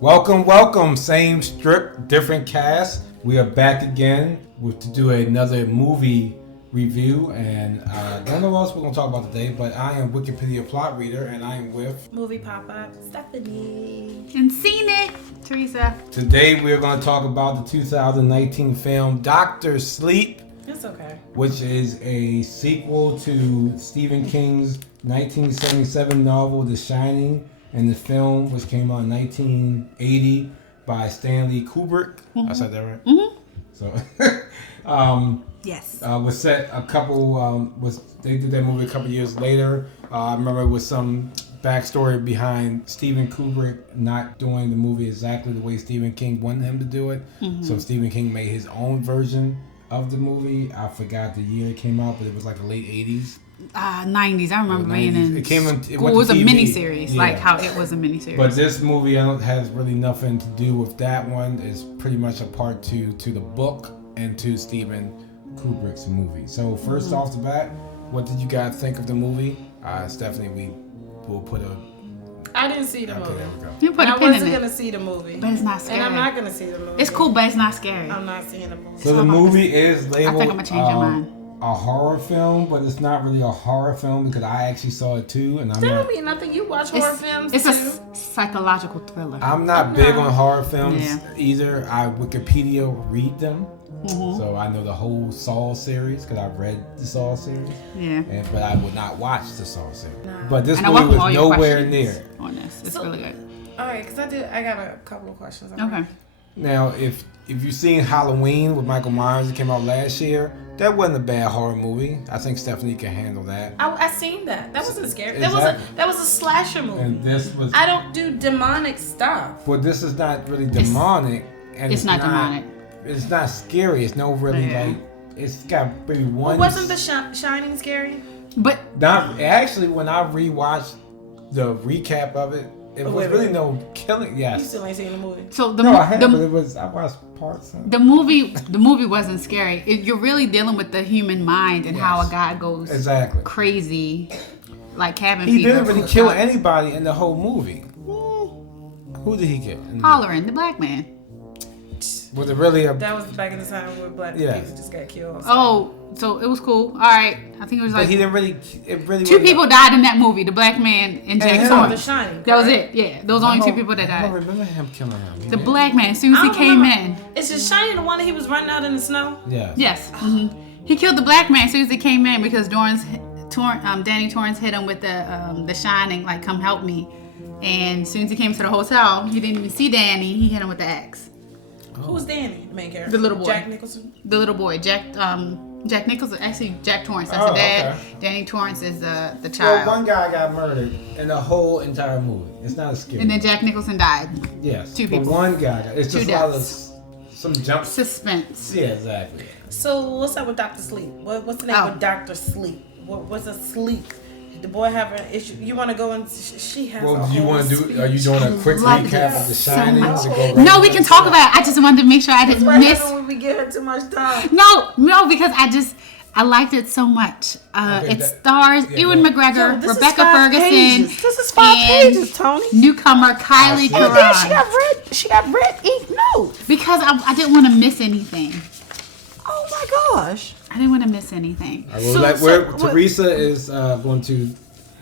Welcome. Same strip, different cast. We are back again to do another movie review, and I don't know what else we're going to talk about today, but I am Wikipedia plot reader, and I am with Movie Pop-Up, Stephanie. And SceneIt, Teresa. Today we are going to talk about the 2019 film Dr. Sleep. It's okay. Which is a sequel to Stephen King's 1977 novel The Shining, and the film, which came out in 1980 by Stanley Kubrick. Mm-hmm. I said that right? Mm-hmm. So, yes. Was set a couple. They did that movie a couple years later. I remember with some backstory behind Stephen Kubrick not doing the movie exactly the way Stephen King wanted him to do it. Mm-hmm. So Stephen King made his own version of the movie. I forgot the year it came out, but it was like the late 80s. 90s. I remember being in. It came in. It was a miniseries, like how it was a miniseries. But this movie has really nothing to do with that one. It's pretty much a part two to the book and to Stephen Kubrick's movie. So first off the bat, what did you guys think of the movie? Stephanie, we will put a. I didn't see the movie. There we go. You put I a pin wasn't in it. gonna see the movie, but it's not scary. And I'm not gonna see the movie. It's cool, but it's not scary. I'm not seeing the movie. So the movie is labeled. I think I'm gonna change your mind. A horror film, but it's not really a horror film because I actually saw it too, and That don't mean nothing. You watch horror films It's too. a psychological thriller. I'm not big on horror films either. I Wikipedia read them, so I know the whole Saw series because I've read the Saw series. Yeah. But I would not watch the Saw series. Nah. But this movie was nowhere near on this. It's really good. All right, because I got a couple of questions. Okay. Now, if you've seen Halloween with Michael Myers, it came out last year. That wasn't a bad horror movie. I think Stephanie can handle that. I seen that. That wasn't scary. Exactly. That was a slasher movie. And this was. I don't do demonic stuff. Well, this is not really demonic, and it's not demonic. It's not scary. It's no really like. It's got maybe one. Well, wasn't the Shining scary? But not actually. When I rewatched the recap of it, it was really no killing. Yes. You still ain't seen the movie. So but it was. I watched parts. The movie wasn't scary. You're really dealing with the human mind and how a guy goes crazy, like cabin fever. He didn't really kill anybody in the whole movie. Who did he kill? Hollering, the black man. Was it really a? That was back in the time where black people just got killed. So. Oh, so it was cool. All right, I think it was like. But he didn't really. It really. Two people died in that movie. The black man and Jack Torrance. The Shining. That was it. Yeah, those only two people that died. I don't remember him killing him. The black man, as soon as he came in. Is the Shining the one that he was running out in the snow? Yeah. Yes. Mm-hmm. He killed the black man as soon as he came in because Danny Torrance hit him with the Shining, like, come help me. And as soon as he came to the hotel, he didn't even see Danny. He hit him with the axe. Who was Danny, the main character? The little boy. Jack Nicholson? The little boy. Jack Nicholson. Actually, Jack Torrance. That's the dad. Okay. Danny Torrance is the child. Well, one guy got murdered in the whole entire movie. It's not a scary. And then Jack Nicholson died. Yes. Two people. But one guy got. It's just a lot of some jump. Suspense. Yeah, exactly. So what's up with Dr. Sleep? What's the name of Dr. Sleep? What's a sleep? Did the boy have an issue? You want to go and she has. Well, do you want to do? Are you doing a quick recap of The Shining? No, we can talk about it. I just wanted to make sure I didn't miss. When we give her too much time. No, because I liked it so much. It stars Ewan McGregor, Rebecca Ferguson. This is 5 pages, Tony. Newcomer Kylie Curran. And then she got red ink notes. Because I didn't want to miss anything. Oh my gosh. I didn't want to miss anything. Teresa is going to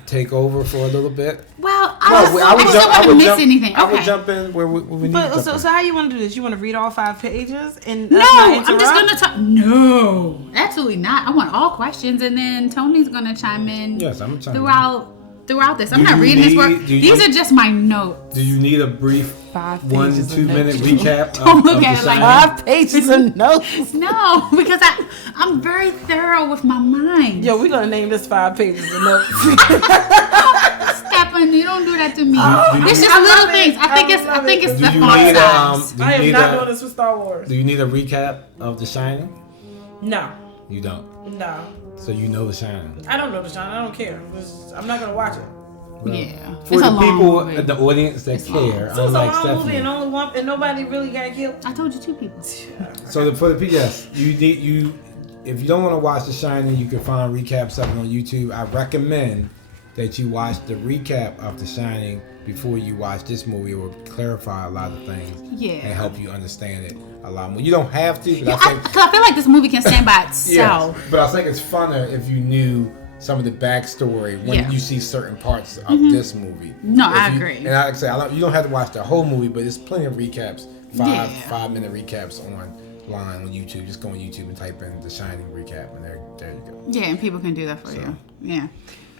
take over for a little bit. Well, I just don't want to miss anything. Okay. I would jump in where we need to. So how you want to do this? You want to read all 5 pages and no? I'm just gonna talk. No, absolutely not. I want all questions, and then Tony's gonna chime in. Yes, I'm chiming throughout this. I'm not reading this work. These are just my notes. Do you need a brief 5 1 to 2 minute recap? Don't look at it like 5 pages of notes. No, because I'm very thorough with my mind. Yo, we're gonna name this 5 pages of notes. Stefan, you don't do that to me. It's just little things. I think it's the font size. I am not doing this with Star Wars. Do you need a recap of The Shining? No. You don't? No. So you know The Shining? I don't know The Shining. I don't care. I'm not gonna watch it. Well, yeah. For the people in the audience that care, so unlike it's a long movie Stephanie. and only one, and nobody really got killed. I told you 2 people. So for the people, yes, if you don't want to watch The Shining, you can find recaps of it on YouTube. I recommend that you watch the recap of The Shining before you watch this movie. It will clarify a lot of things and help you understand it a lot more. You don't have to, but I feel like this movie can stand by itself. But I think it's funner if you knew some of the backstory when you see certain parts of this movie. No, I agree. And like I say, you don't have to watch the whole movie, but there's plenty of recaps, 5-minute recaps online on YouTube. Just go on YouTube and type in The Shining recap, and there you go. Yeah, and people can do that for you. Yeah.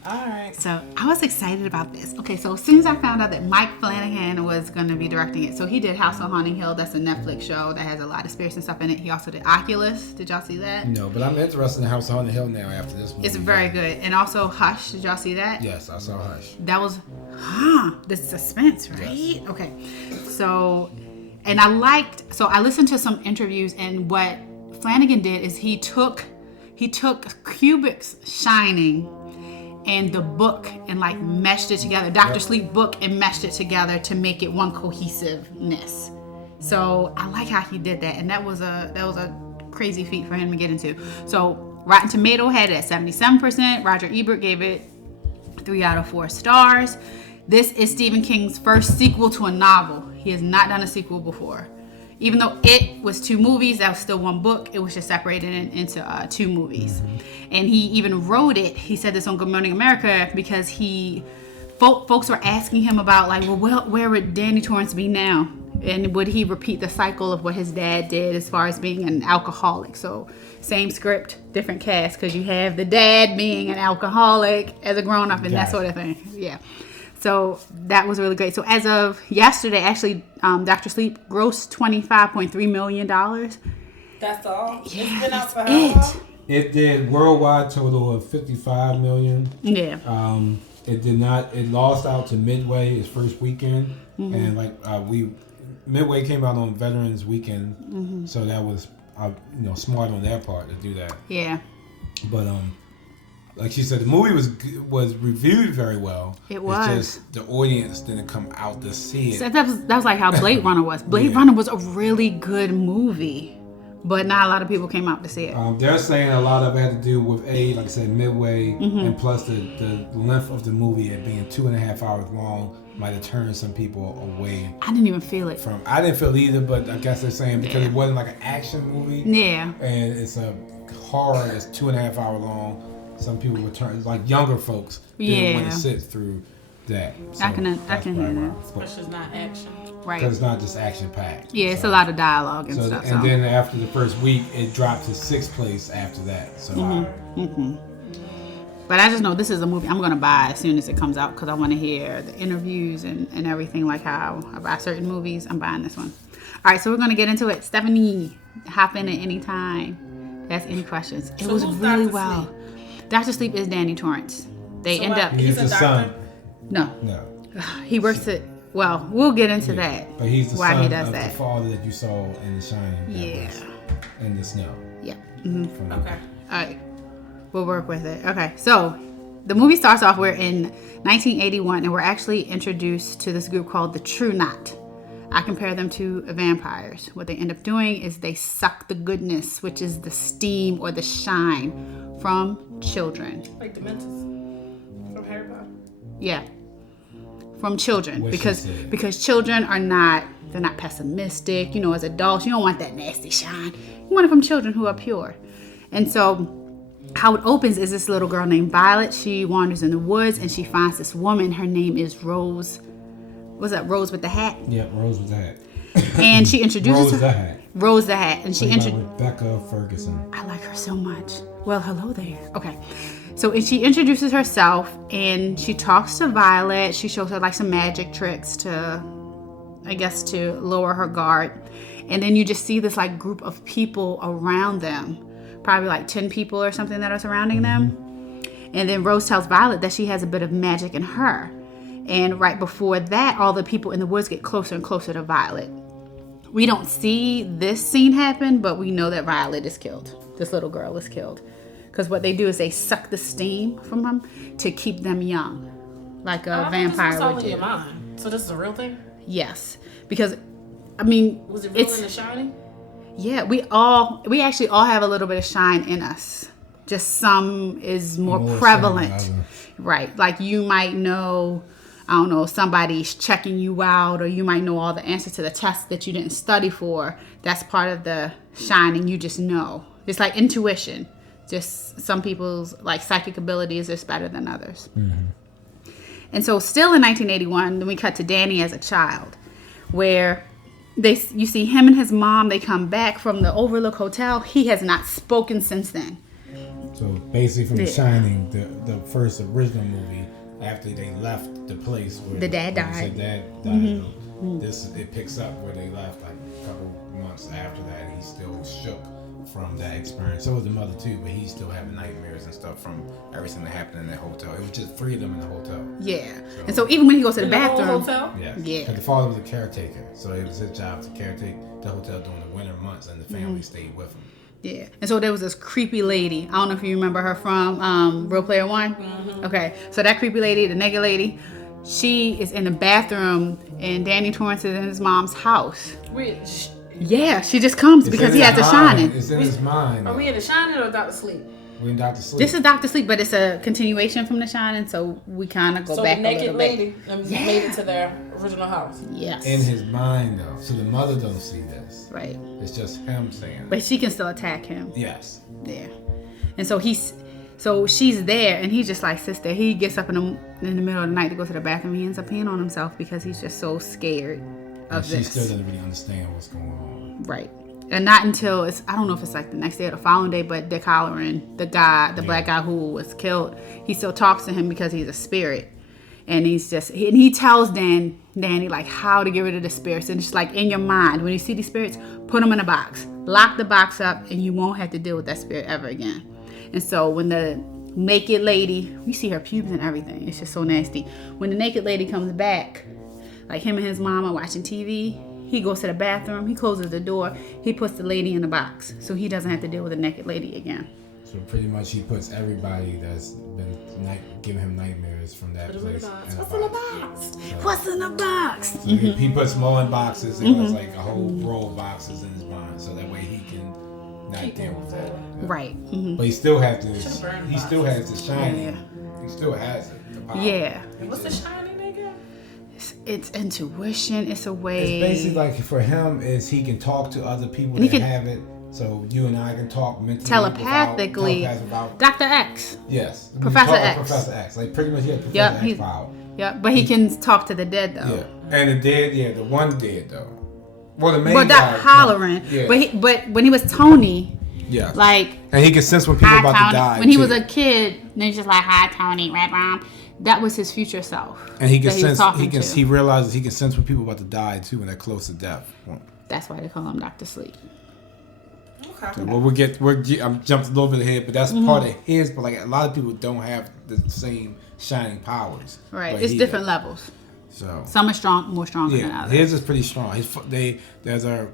All right. So I was excited about this. Okay, so as soon as I found out that Mike Flanagan was going to be directing it, so he did House on Haunting Hill. That's a Netflix show that has a lot of spirits and stuff in it. He also did Oculus. Did y'all see that? No, but I'm interested in House on Haunting Hill now after this movie. It's very good. And also Hush. Did y'all see that? Yes, I saw Hush. That was, the suspense, right? Yes. Okay. So, and I listened to some interviews, and what Flanagan did is he took Kubrick's Shining and the book and like meshed it together, Dr. Sleep book, and meshed it together to make it one cohesiveness. So I like how he did that, and that was a crazy feat for him to get into. So Rotten Tomato had it at 77%. Roger Ebert gave it 3 out of 4 stars. This is Stephen King's first sequel to a novel. He has not done a sequel before. Even though it was 2 movies, that was still one book. It was just separated into 2 movies. And he even wrote it. He said this on Good Morning America because folks were asking him about like, well, where would Danny Torrance be now? And would he repeat the cycle of what his dad did as far as being an alcoholic? So same script, different cast, because you have the dad being an alcoholic as a grown-up and that sort of thing. Yeah. So that was really great. So as of yesterday, actually, Dr. Sleep grossed $25.3 million. That's all? Yeah, it's been out for how it. long? It did worldwide total of $55 million. Yeah. It did not. It lost out to Midway its first weekend, and Midway came out on Veterans Weekend, so that was smart on their part to do that. Yeah. But like she said, the movie was reviewed very well. It was. It's just the audience didn't come out to see it. So that was like how Blade Runner was. Blade Runner was a really good movie, but not a lot of people came out to see it. They're saying a lot of it had to do with like I said, Midway, and plus the length of the movie, it being 2.5 hours long, might have turned some people away. I didn't even feel it. I didn't feel it either, but I guess they're saying because it wasn't like an action movie. Yeah. And it's a horror that's 2.5 hours long. Some people would turn, like younger folks, didn't want to sit through that. So I can hear that. Especially it's not action. Right. Because it's not just action packed. Yeah, it's a lot of dialogue and stuff. And then after the first week, it dropped to 6th place after that. So. But I just know this is a movie I'm going to buy as soon as it comes out because I want to hear the interviews and everything, like how I buy certain movies. I'm buying this one. All right, so we're going to get into it. Stephanie, hop in at any time. Ask any questions. It was really well. Dr. Sleep is Danny Torrance. They end up. He's the son. No. He works at. Well, we'll get into that. But he's the why son he does of that. the father that you saw in The Shining. Yeah. In the snow. Yeah. Okay. All right. We'll work with it. Okay. So the movie starts off. We're in 1981, and we're actually introduced to this group called the True Knot. I compare them to vampires. What they end up doing is they suck the goodness, which is the steam or the shine, from children. Like Dementors from Harry Potter. Yeah, from children, because children are they're not pessimistic. As adults, you don't want that nasty shine. You want it from children who are pure. And so how it opens is this little girl named Violet. She wanders in the woods and she finds this woman. Her name is Rose. What's that? Rose with the hat? Yeah, Rose with the hat. And she introduces Rose the Hat. Rose the Hat. And she introduces Rebecca Ferguson. I like her so much. Well, hello there. Okay. So she introduces herself and she talks to Violet. She shows her like some magic tricks to lower her guard. And then you just see this like group of people around them. Probably like 10 people or something that are surrounding them. And then Rose tells Violet that she has a bit of magic in her. And right before that, all the people in the woods get closer and closer to Violet. We don't see this scene happen, but we know that Violet is killed. This little girl is killed. Because what they do is they suck the steam from them to keep them young. Like a vampire would do. Your mind. So this is a real thing? Yes. Because, was it real in The Shining? Yeah, we actually all have a little bit of shine in us. Just some is more More prevalent. so than Right. Like you might know, I don't know, somebody's checking you out, or you might know all the answers to the tests that you didn't study for. That's part of the shining. You just know. It's like intuition. Just some people's like psychic ability is just better than others. And so still in 1981, then we cut to Danny as a child, where you see him and his mom, they come back from the Overlook Hotel. He has not spoken since then. So basically, from The Shining, the first original movie, after they left the place where The dad died. It picks up where they left like a couple months after that. And he's still shook from that experience. So was the mother too, but he's still having nightmares and stuff from everything that happened in that hotel. It was just 3 of them in the hotel. Yeah. And so even when he goes to the In the whole bathroom, hotel? Yeah. Yeah. Because the father was a caretaker, so it was his job to caretake the hotel during the winter months, and the family stayed with him. yeah. And so there was this creepy lady. I don't know if you remember her from Real Player One. Okay. So that creepy lady, the naked lady, she is in the bathroom in Danny Torrance's and his mom's house. Yeah, she just comes because he has a shining. It's in his mind. Are we in The Shining or Dr. Sleep? We in Dr. Sleep. This is Dr. Sleep, but it's a continuation from The Shining, so we kind of go back So a the naked little lady bit. made it to their original house. Yes. in his mind, though. So the mother doesn't see this. Right. It's just him saying But she can still attack him. yes. Yeah. And so she's there, and he just like sits there. He gets up in the middle of the night to go to the bathroom. He ends up peeing on himself because he's just so scared And of she this. still doesn't really understand what's going on. Right. And not until I don't know if it's like the next day or the following day, but Dick Halloran, the black guy who was killed, he still talks to him because he's a spirit. And he tells Danny like how to get rid of the spirits. And it's like in your mind, when you see these spirits, put them in a box. Lock the box up and you won't have to deal with that spirit ever again. And so when the naked lady, we see her pubes and everything. It's just so nasty. When the naked lady comes back, like him and his mom are watching TV, he goes to the bathroom, he closes the door, he puts the lady in the box so he doesn't have to deal with the naked lady again. So pretty much he puts everybody that's been giving him nightmares from that place in a box. What's in the box? So he puts them all in boxes. It was like a whole row of boxes in his mind, so that way he can not deal with that. Right. But he still has this. He still has the shining. He still has it. The power. Yeah. What's The Shining, nigga? It's intuition. It's a way. It's basically like for him is he can talk to other people that have it. So you and I can talk mentally, telepathically. Without, Dr. X. Yes. Professor X. Professor X. Like pretty much, Professor X power. Yep, but he can talk to the dead though. Yeah, and the dead, the one dead though. Well, the main guy. Dr. Halloran. Yeah. But when he was Tony. Yeah. Like. And he can sense when people about to die. When he was a kid, and he's just like, "Hi, Tony, Red Rum." That was his future self. And he can sense. He realizes he can sense when people about to die too, when they're close to death. That's why they call him Dr. Sleep. Okay. So, I'm jumped a little bit ahead, but that's part of his. But like a lot of people don't have the same shining powers. Right. It's different levels. So some are more stronger than others. His is pretty strong. There's a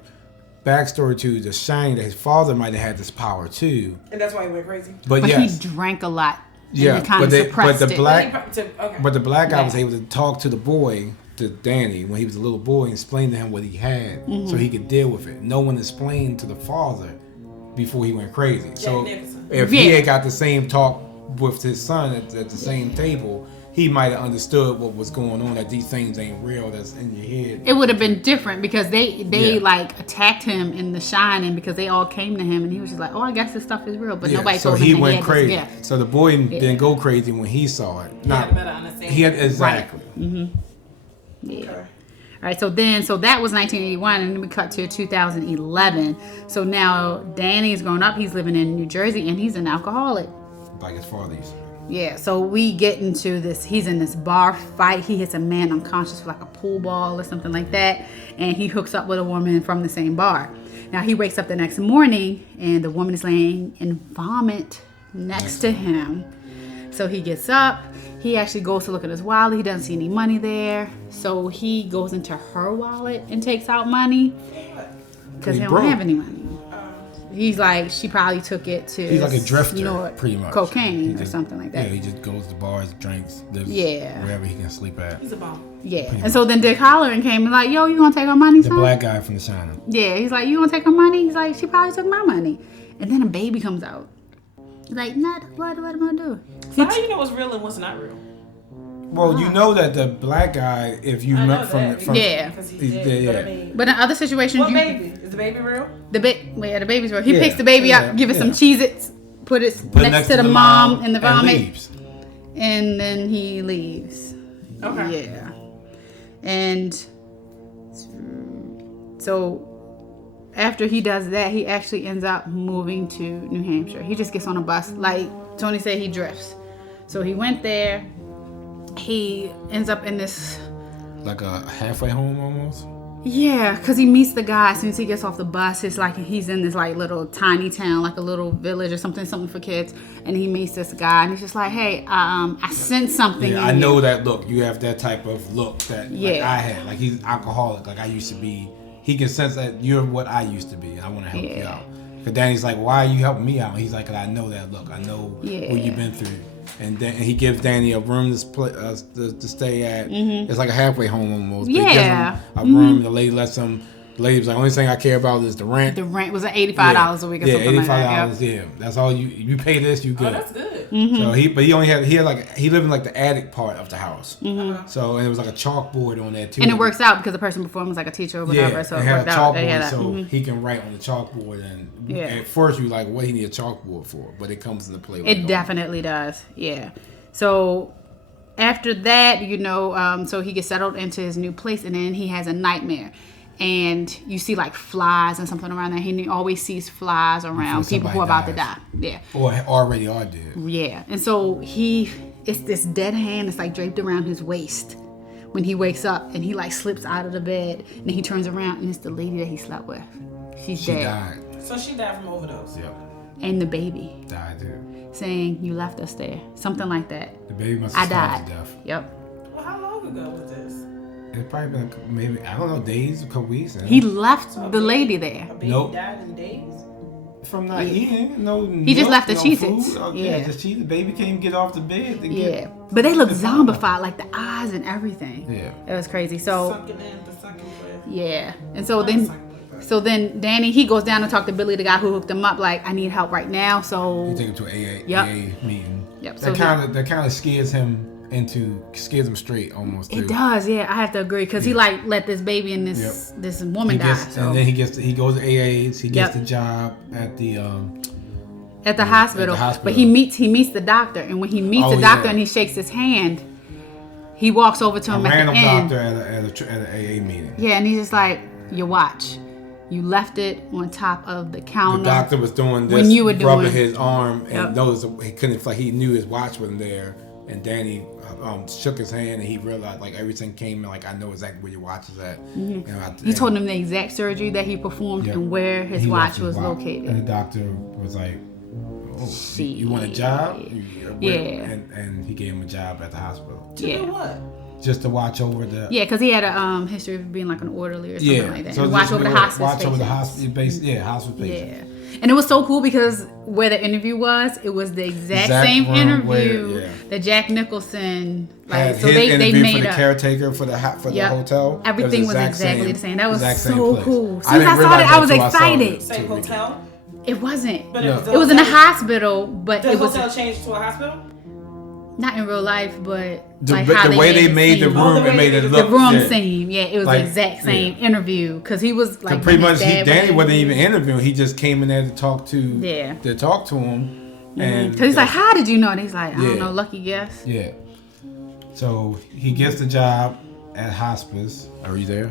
backstory to the shining that his father might have had this power too. And that's why he went crazy. But he drank a lot. Yeah, but the black guy was able to talk to the boy, to Danny, when he was a little boy, and explain to him what he had, so he could deal with it. No one explained to the father before he went crazy. So if he had got the same talk with his son at the same table, he might have understood what was going on, that these things ain't real, that's in your head. It would have been different because they like attacked him in The Shining because they all came to him and he was just like, oh, I guess this stuff is real. But nobody told him he that went he had crazy. this gift. So the boy didn't go crazy when he saw it. He had a better understanding. He had, exactly. Right. Mm-hmm. Yeah. Okay. All right, so that was 1981, and then we cut to 2011. So now Danny's grown up. He's living in New Jersey, and he's an alcoholic. Like his father used to be. Yeah, so we get into this. He's in this bar fight. He hits a man unconscious with like a pool ball or something like that, and he hooks up with a woman from the same bar. Now he wakes up the next morning, and the woman is laying in vomit next to him. So he gets up. He actually goes to look at his wallet. He doesn't see any money there. So he goes into her wallet and takes out money because he don't have any money. He's like, she probably took it to... He's like a drifter, pretty much. Cocaine or something like that. Yeah, he just goes to bars, drinks, lives wherever he can sleep at. He's a bum. Yeah. And so then Dick Halloran came and like, yo, you gonna take her money, son? The black guy from The Shining. Yeah, he's like, you gonna take her money? He's like, she probably took my money. And then a baby comes out. Like, not what am I gonna do? So how you know what's real and what's not real? Well, you know that the black guy, if you met from because he's dead. yeah. But I mean, But in other situations, what baby? Is the baby real? the baby's real. He picks the baby up, give it some Cheez-Its, put it next to the mom in the vomit, and then he leaves. Okay. Yeah. And so after he does that, he actually ends up moving to New Hampshire. He just gets on a bus. Like Tony said, he drifts. So he went there. He ends up in this... Like a halfway home almost? Yeah, because he meets the guy as soon as he gets off the bus. It's like he's in this like little tiny town, like a little village or something for kids. And he meets this guy and he's just like, hey, I sense something. Yeah, I know that look. You have that type of look that like Yeah. I had. Like he's alcoholic, like I used to be. He can sense that you're what I used to be. I want to help you out. But Danny's like, why are you helping me out? And he's like, 'cause I know that look. I know what you've been through. And then he gives Danny a room to stay at. It's like a halfway home almost. But he gives him a room. The lady lets him. The lady was like, only thing I care about is the rent. The rent was $85 a week or something like that. $85. Yeah, that's all you pay this. You good. Oh, that's good. So he lived in like the attic part of the house. So and it was like a chalkboard on there too. And it works out because the person before him was like a teacher or whatever. Yeah, so it it had worked a out. chalkboard so he can write on the chalkboard. And at first you like, what he need a chalkboard for? But it comes into play. It definitely does. Yeah. So after that, so he gets settled into his new place, and then he has a nightmare. And you see like flies and something around there. He always sees flies around people who are about to die. Yeah. Or already are dead. Yeah. And so it's this dead hand that's like draped around his waist when he wakes up, and he like slips out of the bed, and he turns around, and it's the lady that he slept with. She dead. Died. So she died from overdose. Yep. And the baby Died too. saying, you left us there. Something like that. The baby must have starved to death. Yep. Well, how long ago was this? It's probably been maybe, I don't know, days, a couple weeks. He left the lady there. A baby died in days? From not eating, He just left the no Cheez-Its. food. Yeah. The Cheez-Its. Baby can't even get off the bed. But they look zombified, like the eyes and everything. Yeah. It was crazy. So Sucking in, the sucking breath. yeah, and so then Danny, he goes down and talk to Billy, the guy who hooked him up. Like, I need help right now. So You take him to an AA meeting. Yep. That kind of scares him straight almost. It does, yeah. I have to agree because he like let this baby and this woman die. And then he goes to AA's. He gets the job at the hospital. But he meets the doctor, and when he meets the doctor and he shakes his hand, he walks over to him at the end. Random doctor at an AA meeting. Yeah, and he's just like, your watch. You left it on top of the counter. The doctor was doing this when you were rubbing his arm and noticed he couldn't. Like he knew his watch wasn't there, and Danny shook his hand and he realized like everything came in. Like I know exactly where your watch is at. He told him the exact surgery that he performed and where his watch was located. And the doctor was like, "Oh, you want a job?" And he gave him a job at the hospital. To do what? Just to watch over the... Yeah, because he had a history of being like an orderly or something like that. So and watch over the hospice Watch over the hospice patients. Yeah, hospice patients. Yeah. And it was so cool because where the interview was, it was the exact same interview that Jack Nicholson... Like, so they made for the caretaker for the hotel. Everything was exactly the same. That was so cool. As soon as I saw it, I was excited. Same hotel? It wasn't. But it was in a hospital, but the it was... The hotel changed to a hospital? Not in real life, but the way they made the room, it made it look... The room same. Yeah, it was the exact same interview. Because he was like... Pretty much, Danny wasn't even interviewing. He just came in there to talk to him. And because he's like, how did you know? And he's like, I don't know, lucky guess. Yeah. So he gets the job at hospice. Are you there?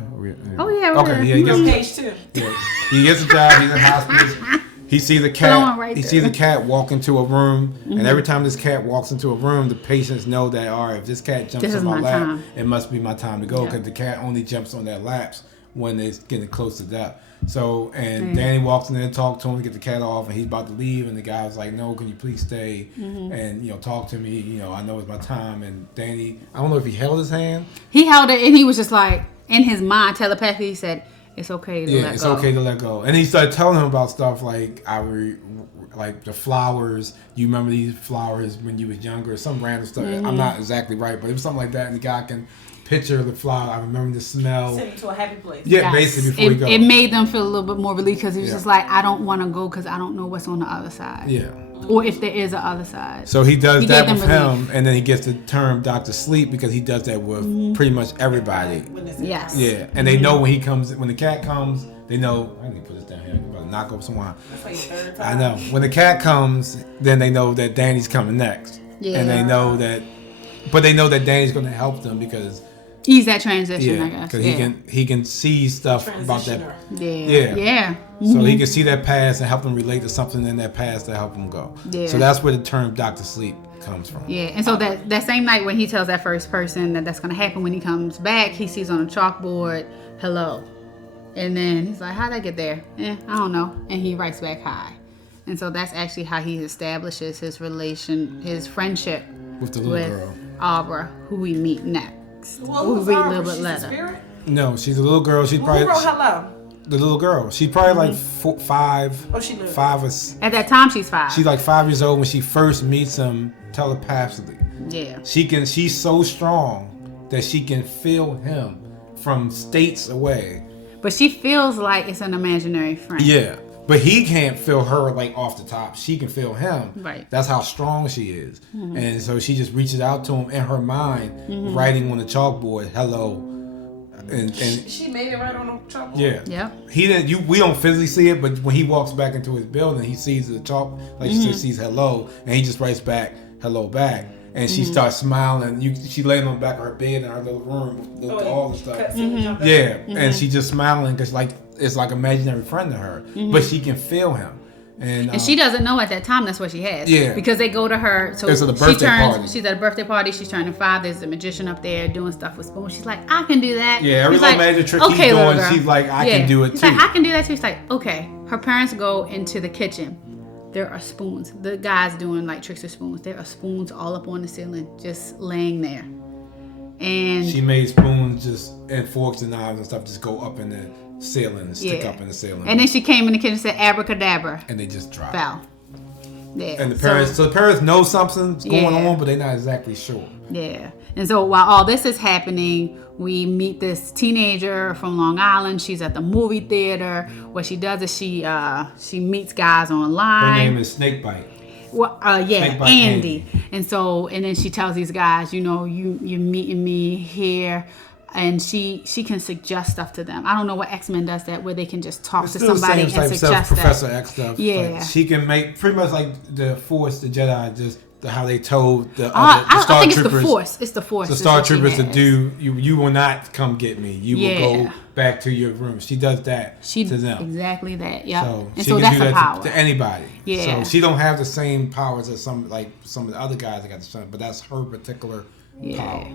Oh, yeah. Okay, yeah. He gets page 2. Yeah. He gets a job. He's in hospice. He sees a cat. He sees a cat walk into a room, and every time this cat walks into a room, the patients know that, all right, if this cat jumps on my lap, it must be my time to go, because the cat only jumps on their laps when it's getting close to death. So, and Danny walks in there, talk to him to get the cat off, and he's about to leave, and the guy was like, no, can you please stay and talk to me? I know it's my time. And Danny, I don't know if he held his hand. He held it, and he was just like, in his mind, telepathically, he said, it's okay to let go. Yeah, it's okay to let go. And he started telling him about stuff like like the flowers. You remember these flowers when you was younger? Some random stuff. I'm not exactly right, but it was something like that. And the guy can picture the flower. I remember the smell. Send him to a happy place. Yeah, basically before he goes. It made them feel a little bit more relieved because he was just like, I don't want to go because I don't know what's on the other side. Yeah. or if there is a other side. So he does He that gave with them him, and then he gets the term Dr. Sleep because he does that with pretty much everybody. Yes. Yeah, and they know when the cat comes, they know. I need to put this down here. I'm about to knock over someone. That's like the third time. I know. When the cat comes, then they know that Danny's coming next. Yeah. And they know that, but they know that Danny's going to help them because Ease that transition, I guess. because he can see stuff about that. Yeah. So he can see that past and help them relate to something in that past to help them go. Yeah. So that's where the term Dr. Sleep comes from. Yeah, and so that same night when he tells that first person that that's going to happen, when he comes back, he sees on a chalkboard, hello. And then he's like, how'd I get there? I don't know. And he writes back, hi. And so that's actually how he establishes his friendship With the little girl. Abra, who we meet next. Well, We'll who's read a Barbara? little bit She's a later. spirit? No, she's a little girl. She's Who probably wrote hello? the little girl. She's probably like 5. Oh, she lived. 5 or At that time, she's 5. she's like 5 years old when she first meets him telepathically. Yeah. She's so strong that she can feel him from states away. But she feels like it's an imaginary friend. Yeah. But he can't feel her like off the top. She can feel him. Right. That's how strong she is. And so she just reaches out to him in her mind, writing on the chalkboard, hello. And She made it right on the chalkboard. yeah. Yep. He didn't we don't physically see it, but when he walks back into his building, he sees the chalk, like she sees hello, and he just writes back, hello back. And she starts smiling. She laying on the back of her bed in her little room with all the stuff. Yeah, and she just smiling because like it's like imaginary friend to her, but she can feel him. And she doesn't know at that time that's what she has. Yeah. Because they go to her. So It's at a birthday party. She's at a birthday party. She's turning 5. There's a magician up there doing stuff with spoons. She's like, I can do that. Yeah, every He's little like, magic trick okay, he's little doing, girl. she's like, I can do it He's too. like, I can do that too. She's like, okay. Her parents go into the kitchen. There are spoons. The guy's doing like tricks with spoons. There are spoons all up on the ceiling, just laying there. And She made spoons just and forks and knives and stuff just go up in the ceiling, stick up in the ceiling. And then she came in the kitchen and said, abracadabra. And they just drop. Fell. Yeah. And the parents know something's going Yeah. on, but they're not exactly sure. Yeah. And so while all this is happening, we meet this teenager from Long Island. She's at the movie theater. What she does is she meets guys online. Her name is Snakebite. Well, Snakebite Andy. And then she tells these guys, you're meeting me here. And she can suggest stuff to them. I don't know what X-Men does that, where they can just talk It's to still the somebody same and type of stuff, suggest Professor that. X stuff. Yeah. Like, she can make pretty much like the Force, the Jedi, just how they told the I Star think Troopers. It's the Force. It's the Force. The is Star what she Troopers to has. do. You will not come get me. You will Yeah. go back to your room. She does that She to them. exactly that. Yeah. So And she so can that's do a that power. to anybody. Yeah. So she don't have the same powers as some of the other guys that got the sun, but that's her particular power.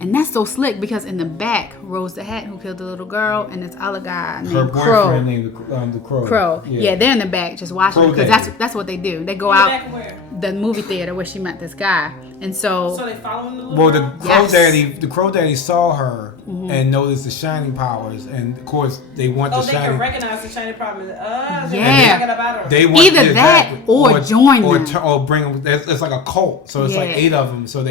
And that's so slick because in the back, Rose the Hat, who killed the little girl, and this other guy Her named boyfriend Crow. named the Crow. Crow. Yeah, they're in the back just watching Crow because Daddy. that's what they do. They go Back out where? the movie theater where she met this guy, and So they following the little Well, the girl? Crow Daddy saw her and noticed the shining powers, and of course they want Oh, the they shining. can recognize the shiny problem. Yeah. Yeah. They want Either that or join them. or bring them. It's like a cult, so it's like Yeah. 8 of them. So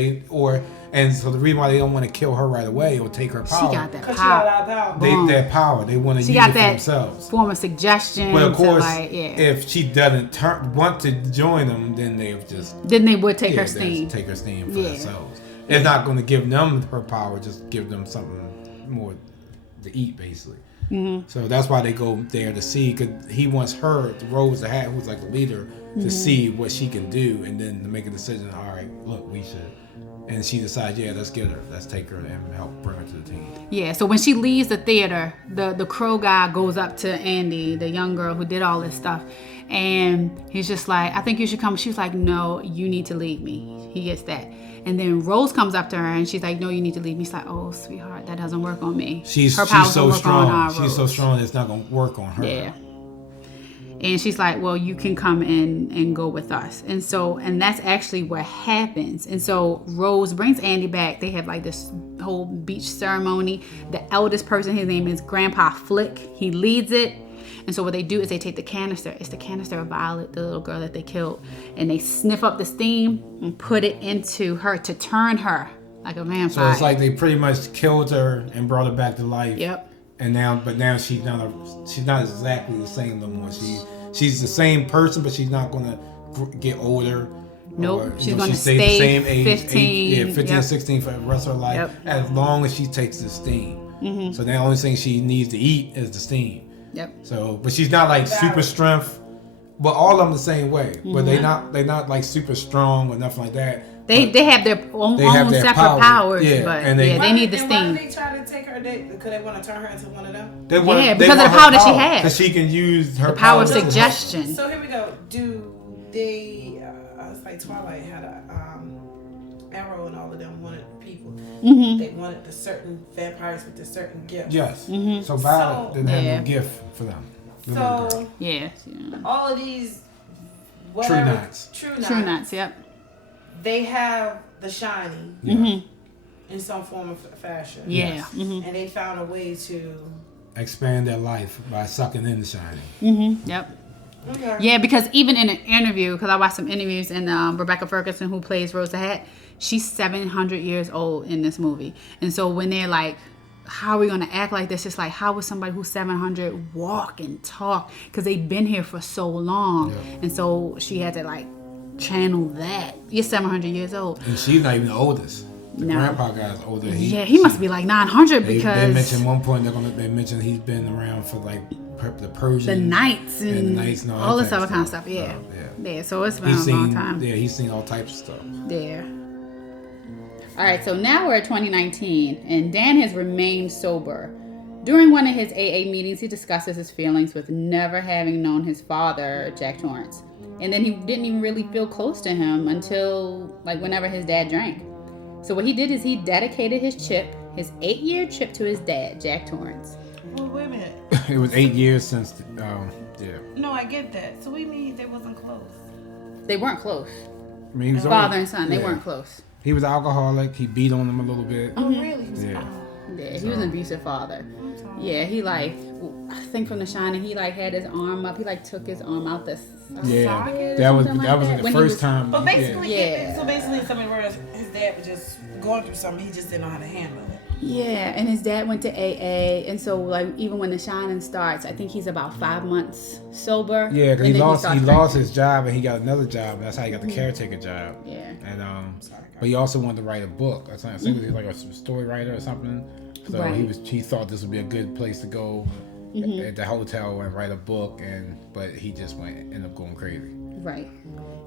so the reason why they don't want to kill her right away or take her power. she got that Because she got a power. lot of power. That power. They want to She use got it for that themselves. form of suggestion. But of course, yeah. if she doesn't want to join them, then they've just Then they would take her they steam. just take her steam for Yeah. themselves. It's not going to give them her power; just give them something more to eat, basically. Mm-hmm. So that's why they go there to see, because he wants her, Rose the Hat, who's like the leader, to see what she can do, and then to make a decision. All right, look, we should. And she decides, yeah, let's get her, let's take her and help bring her to the team. Yeah, so when she leaves the theater, the Crow guy goes up to Andy, the young girl who did all this stuff, and he's just like, I think you should come. She was like, no, you need to leave me. He gets that. And then Rose comes up to her and she's like, no, you need to leave me. He's like, oh, sweetheart, that doesn't work on me. She's Her powers so don't work on strong. our She's so Rose. strong it's not going to work on her. Yeah. And she's like, well, you can come in and go with us. And that's actually what happens. And so Rose brings Andy back. They have like this whole beach ceremony. The eldest person, his name is Grandpa Flick. He leads it. And so what they do is they take the canister. It's the canister of Violet, the little girl that they killed. And they sniff up the steam and put it into her to turn her like a vampire. So it's like they pretty much killed her and brought her back to life. Yep. And now she's not exactly the same no more. She's the same person, but she's not gonna get older. Nope, Or, she's gonna she stays stay the same age, 15. 15 or Yep. 16 for the rest of her life, Yep. as long as she takes the steam. So the only thing she needs to eat is the steam. Yep. So, but she's not like super strength. But all of them the same way. But they're not like super strong or nothing like that. They have their own their separate powers, Yeah, but and they And need the why steam. did they try to take her? Because they want to turn her into one of them. Because of the power that she has. Because she can use her The power of powers. suggestion. So here we go. Do they? It's like Twilight had a Arrow and all of them wanted people. They wanted the certain vampires with the certain gifts. Yes. So Violet didn't have no gift for them. So Yeah. all of these True Knights. True Knights, yep. They have the shiny in some form of fashion. Yeah. Yes. And they found a way to expand their life by sucking in the shiny. Yep. Okay. Yeah, because even in an interview, because I watched some interviews, and Rebecca Ferguson, who plays Rosa Hat, she's 700 years old in this movie. And so when they're like, how are we going to act like this? It's like, how would somebody who's 700 walk and talk? Because they've been here for so long. Yeah. And so she had to like channel that. You're 700 years old. And she's not even the oldest. The No. grandpa guy's older. He must be like 900 They because mentioned one point they mentioned he's been around for like the Persian, the knights and all this other kind of stuff. Yeah. So, Yeah, so it's been a long time. Yeah, he's seen all types of stuff. Yeah. All right, so now we're at 2019, and Dan has remained sober. During one of his AA meetings, he discusses his feelings with never having known his father, Jack Torrance. And then he didn't even really feel close to him until, like, whenever his dad drank. So what he did is he dedicated his 8-year trip to his dad, Jack Torrance. Well, wait a minute. It was 8 years since, No, I get that. So we mean they wasn't close. They weren't close. I mean, he was Father old. and son, they weren't close. He was an alcoholic. He beat on them a little bit. Oh, really? Yeah. Yeah, he was an abusive father. Yeah, he like, I think from The Shining, he like had his arm up. He like took his arm out the Yeah, socket or that was something like When the he first was- time. But basically, Yeah. so basically, in so many words, his dad was just going through something. He just didn't know how to handle it. Yeah, and his dad went to AA, and so like even when The Shining starts, I think he's about 5 months sober. Yeah, because and he then lost starts his job and he got another job. That's how he got the caretaker job. Yeah. And but he also wanted to write a book. I think he was like a story writer or something. So Right. he thought this would be a good place to go at the hotel and write a book, but he just ended up going crazy. Right.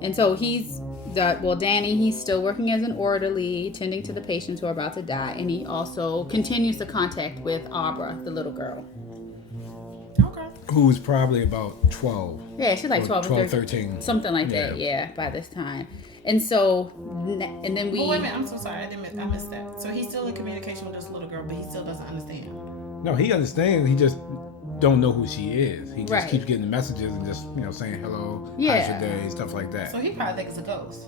And so Danny, he's still working as an orderly, tending to the patients who are about to die, and he also continues the contact with Abra, the little girl. Okay. Who's probably about 12. Yeah, she's like 12 or 13. something like that. Yeah, by this time. And so, and then we. Oh, wait a minute. I'm so sorry. I missed that. So he's still in communication with this little girl, but he still doesn't understand. No, he understands. He just don't know who she is. He just Right. keeps getting the messages and just saying hello, how's Yeah. your day, stuff like that. So he probably thinks it's a ghost.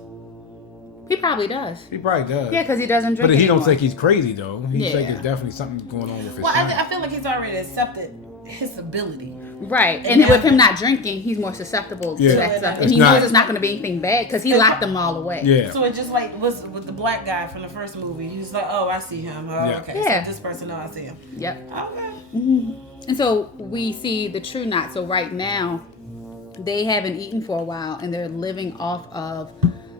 He probably does. He probably does. Yeah, because he doesn't drink But he anymore. don't think he's crazy though. He Yeah. think it's definitely something going on with his Well, son. I feel like he's already accepted his ability. Right, and with him not drinking, he's more susceptible Yeah. to that stuff, and It's he not- knows it's not going to be anything bad because he locked them all away. Yeah. So it just like was with the black guy from the first movie. He was like, "Oh, I see him. Oh, Yeah. okay. Yeah. So this person, I see him. Yep. Okay." And so we see the True Knot. So right now, they haven't eaten for a while, and they're living off of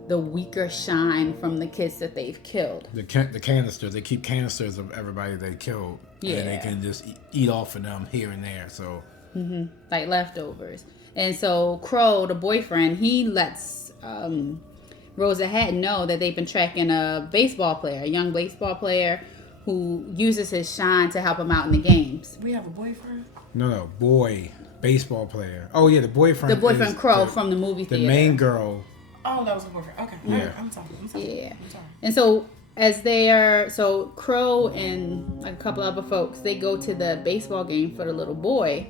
the weaker shine from the kids that they've killed. The canisters, they keep canisters of everybody they killed, and they Yeah. can just eat off of them here and there. So Like leftovers. And so Crow, the boyfriend, he lets Rosa Hatton know that they've been tracking a young baseball player who uses his shine to help him out in the games. We have a boyfriend. no, baseball player. Oh yeah, the boyfriend. The boyfriend is Crow from the movie the theater. main girl. Oh, that was a boyfriend. Okay. Yeah. I'm sorry. Yeah. I'm sorry. And so Crow and like a couple other folks, they go to the baseball game for the little boy.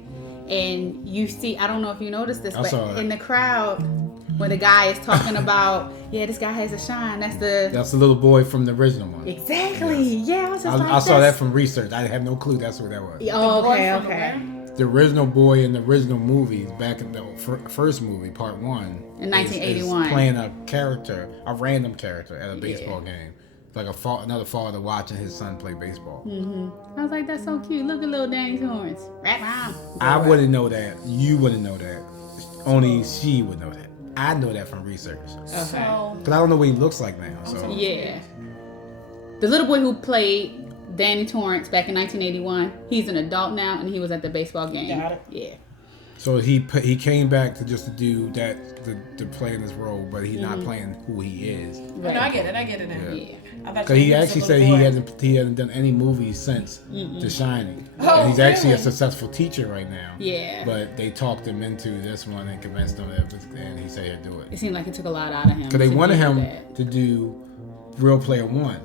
And you see, I don't know if you noticed this, I saw but that. in the crowd, when the guy is talking about, yeah, this guy has a shine. That's the little boy from the original one. exactly. Yeah, I was just like, I saw that from research. I have no clue that's what that was. Oh, The boy okay, from the okay. where? The original boy in the original movies, back in the first movie, part 1, In is 1981. playing a random character at a baseball game, like another father watching his son play baseball. I was like, that's so cute. Look at little Danny Torrance. Wrap around. I wouldn't know that. You wouldn't know that. Only she would know that. I know that from research. Okay. So, Because I don't know what he looks like now. So Yeah. The little boy who played Danny Torrance back in 1981, he's an adult now, and he was at the baseball game. Got it. Yeah. So he came back to just to do that, to play in this role, but he's not playing who he is. no, I get it now. Yeah. I thought Because you he were actually a said little boy. he hasn't done any movies since The Shining. Oh, and he's actually a really? successful teacher right now. Yeah. But they talked him into this one and convinced him that, and he said he'd do It it. seemed like it took a lot out of him. Because they to wanted do him that. to do Real Player One,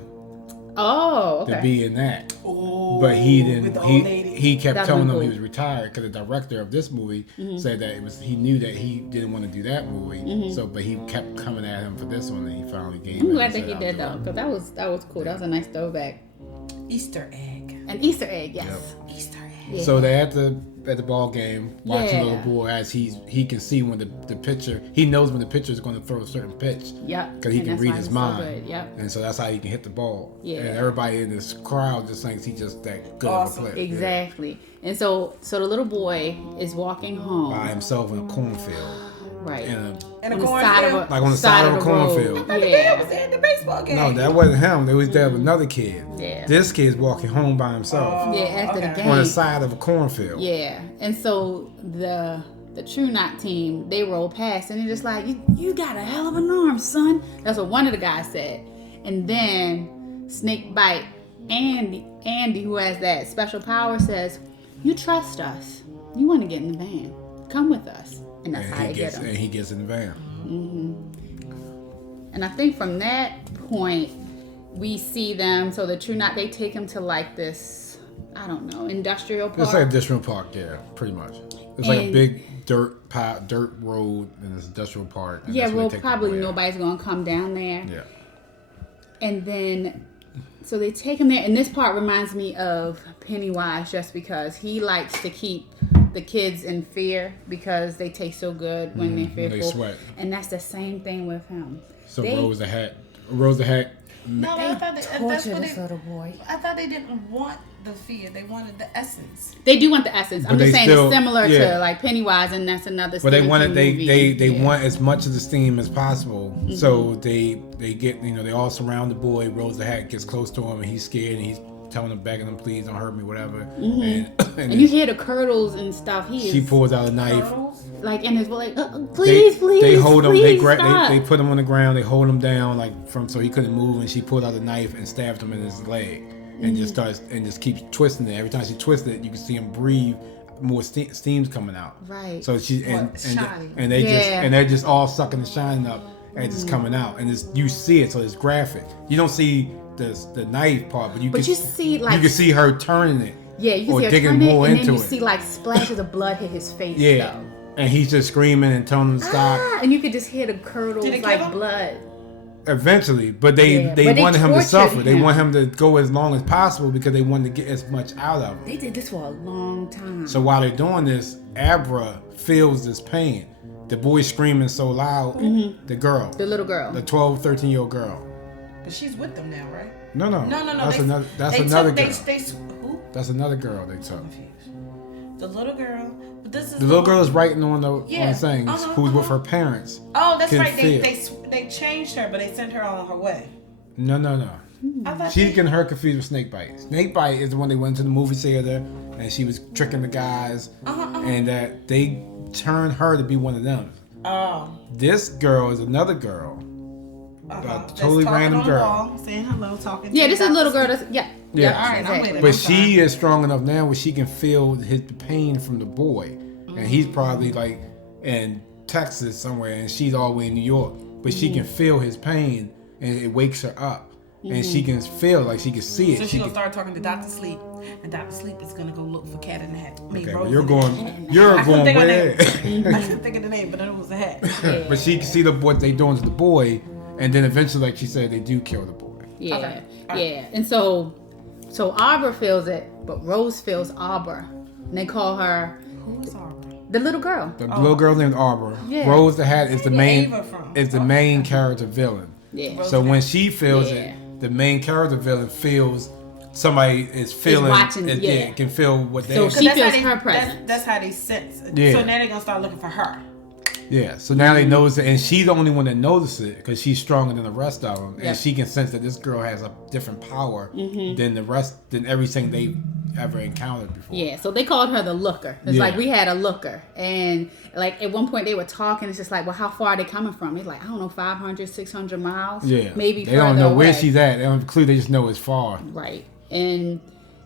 Oh, okay. to be in that. Ooh, But he with didn't. the old lady. He kept That'd telling be them he cool. was retired because the director of this movie said that he knew that he didn't want to do that movie. So, but he kept coming at him for this one, and he finally gave. I'm in glad and that said, he "I'll did do though, it." because that was cool. That was a nice throwback. Easter egg. An Easter egg, yes. Easter egg. Yeah. So they're at the ball game watching Yeah. little boy as he can see when the pitcher, he knows when the pitcher is going to throw a certain pitch. Yep. Because he And can that's read why his he's so mind. good. Yep. And so that's how he can hit the ball. Yeah. And everybody in this crowd just thinks he's just that good Awesome. of a player. Exactly. And so the little boy is walking home. By himself in a cornfield. Right. In a, And a on the cornfield. side of a Like on the side of a road. cornfield. I thought the Yeah. dad was at the baseball game. no, that wasn't him. They was there with another kid. Yeah. This kid's walking home by himself. Yeah, after the okay. game. On the side of a cornfield. Yeah. And so the True Knot team, they roll past and they're just like, you got a hell of an arm, son. That's what one of the guys said. And then Snake Bite Andy, who has that special power, says, you trust us. You want to get in the van. Come with us. And that's how they get him. And he gets in the van. And I think from that point, we see them. So the True Knot, they take him to like this, I don't know, industrial park. It's like a industrial park, yeah, pretty much. It's like a And- big dirt road in this industrial park. And yeah, that's where well, they take probably the boy out. nobody's going to come down there. Yeah. And then, so they take him there. And this part reminds me of Pennywise just because he likes to keep the kids in fear because they taste so good when they're when fearful. they sweat. And that's the same thing with him. So They- Rose the Hat. No, I thought that's Torture what this they. little boy. I thought they didn't want the fear. They wanted the essence. They do want the essence. I'm But just they saying still- it's similar yeah. to like Pennywise, and that's another. But they Stephen wanted King movie. they Yeah. want as much of the steam as possible. So they get they all surround the boy. Rose the Hat gets close to him and he's scared and he's telling them, begging them, please don't hurt me, whatever. And And you hear the curdles and stuff. He she is pulls out a knife. Turtles? like in his like, please, please. They hold him. Please They stop. put him on the ground. They hold him down so he couldn't move. And she pulled out a knife and stabbed him in his leg, and just keeps twisting it. Every time she twists it, you can see him breathe. More steam's coming out. Right. So she shining. and they Yeah. they're just all sucking the shine up, and it's just coming out, and you see it. So it's graphic. You don't see the knife part, but you you see like you can see her turning it. yeah, you or see her digging turn it, more and into then you it. see like splashes of blood hit his face. Yeah. though. And he's just screaming and telling them to stop. And you could just hear the curdles Did it like kill him? blood. Eventually, but they Yeah, but they wanted him to tortured suffer. They him. want him to go as long as possible because they wanted to get as much out of him. They did this for a long time. So while they're doing this, Abra feels this pain. The boy's screaming so loud. The girl, the little girl. the 12, 13-year-old girl. But she's with them now, right? No. No. That's they, another. That's they another took, girl. Who? That's another girl they took. The little girl. But this is The little girl is writing on the Yeah. things. Who's with her parents. Oh, that's can right. feel. They changed her, but they sent her on her way. No. I thought She's getting her confused with Snakebite. Snakebite is the one they went to the movie theater and she was tricking the guys, and that they turned her to be one of them. Oh. This girl is another girl, totally random girl. Wall, saying hello, talking. yeah, to this is a Dr. little girl. Sleep. That's yeah. Yeah. All right, I'm with it. But I'm she sorry. is strong enough now where she can feel the pain from the boy, and he's probably like in Texas somewhere, and she's all the way in New York. But she can feel his pain, and it wakes her up, and she can feel like she can see it. So she she's gonna can, start talking to Dr. Sleep, and Dr. Sleep is gonna go look for Cat in the Hat. okay, but you're going I where? couldn't think of the name, but it was a hat. But she can see what they doing to the boy, and then eventually, like she said, they do kill the boy. Yeah, Okay. yeah. And so Arbor feels it, but Rose feels Arbor. And they call her Who's Aubrey? the little girl. The little girl named Arbor. Yeah. Rose the Hat is the main Ava from? is the main character villain. Yeah. So when she feels Yeah. it, the main character villain feels somebody is feeling watching, yeah. can feel what So they she That's how feels they- her presence. That's how they sense it. Yeah. So now they're gonna start looking for her. Yeah, so now they notice it, and she's the only one that notices it because she's stronger than the rest of them, Yep. and she can sense that this girl has a different power than everything they've ever encountered before. Yeah, so they called her the looker. It's like we had a looker, and like at one point they were talking. It's just like, well, how far are they coming from? It's like, I don't know, 500, 600 miles. Yeah, maybe they don't know further where away. she's at. They don't have a clue. They just know it's far. Right,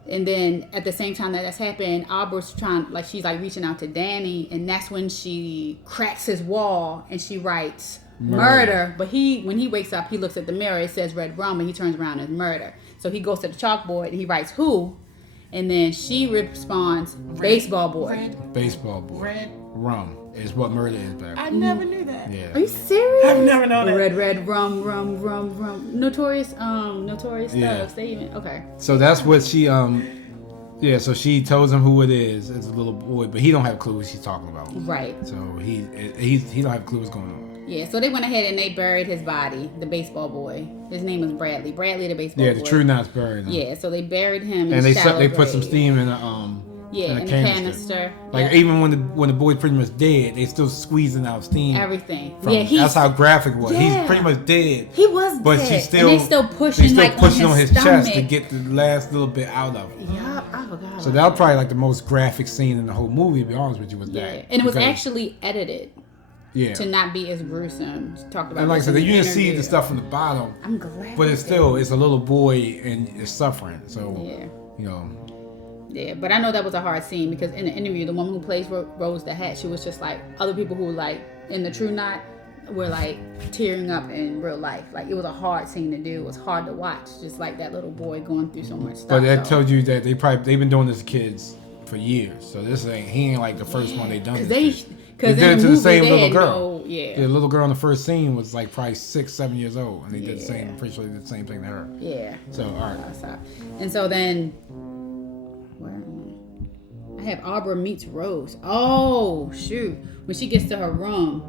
and then at the same time that that's happening, Aubrey's trying, like she's like reaching out to Danny, and that's when she cracks his wall and she writes murder. But when he wakes up, he looks at the mirror. It says red rum, and he turns around and murder. So he goes to the chalkboard and he writes who, and then she responds baseball boy. Baseball boy. Red Rum is what murder is back. I never knew that. Yeah. Are you serious? I've never known that. Red rum. Notorious Yeah. statement. Okay. So that's what she so she tells him who it is. It's a little boy, but he don't have a clue what she's talking about. Right. So he don't have a clue what's going on. Yeah, so they went ahead and they buried his body, the baseball boy. His name was Bradley. Bradley, the baseball boy. Yeah, the true knot's buried. Yeah, so they buried him in And shallow they put some grave. steam in in a the canister. canister. Like Yeah. even when the boy's pretty much dead, they still squeezing out steam. Everything. From, Yeah, that's how graphic it was. Yeah. He's pretty much dead. He was But dead. she's still and they still pushing on his chest to stomach. get the last little bit out of him. Yeah, I forgot. So about that was probably like the most graphic scene in the whole movie, to be honest with you, was Yeah, that. and it was Because- actually edited to not be as gruesome. Talked about. And like I this said, in you the can see interview. the stuff from the bottom, I'm glad. but it's a little boy and it's suffering. So, Yeah. you know. Yeah, but I know that was a hard scene because in the interview, the woman who plays Rose the Hat, she was just like, other people who like in the True Knot were like tearing up in real life. Like it was a hard scene to do. It was hard to watch, just like that little boy going through so much stuff. But that tells you that they've been doing this to kids for years. So he ain't like the first one they done this. Because They did in it the to the movie, same they little had girl. the little girl in the first scene was like probably 6-7 years old, and they did the Yeah. same. Pretty sure they did the same thing to her. Yeah. So all right. And so then, where am I? I have Aubrey meets Rose. Oh shoot! When she gets to her room,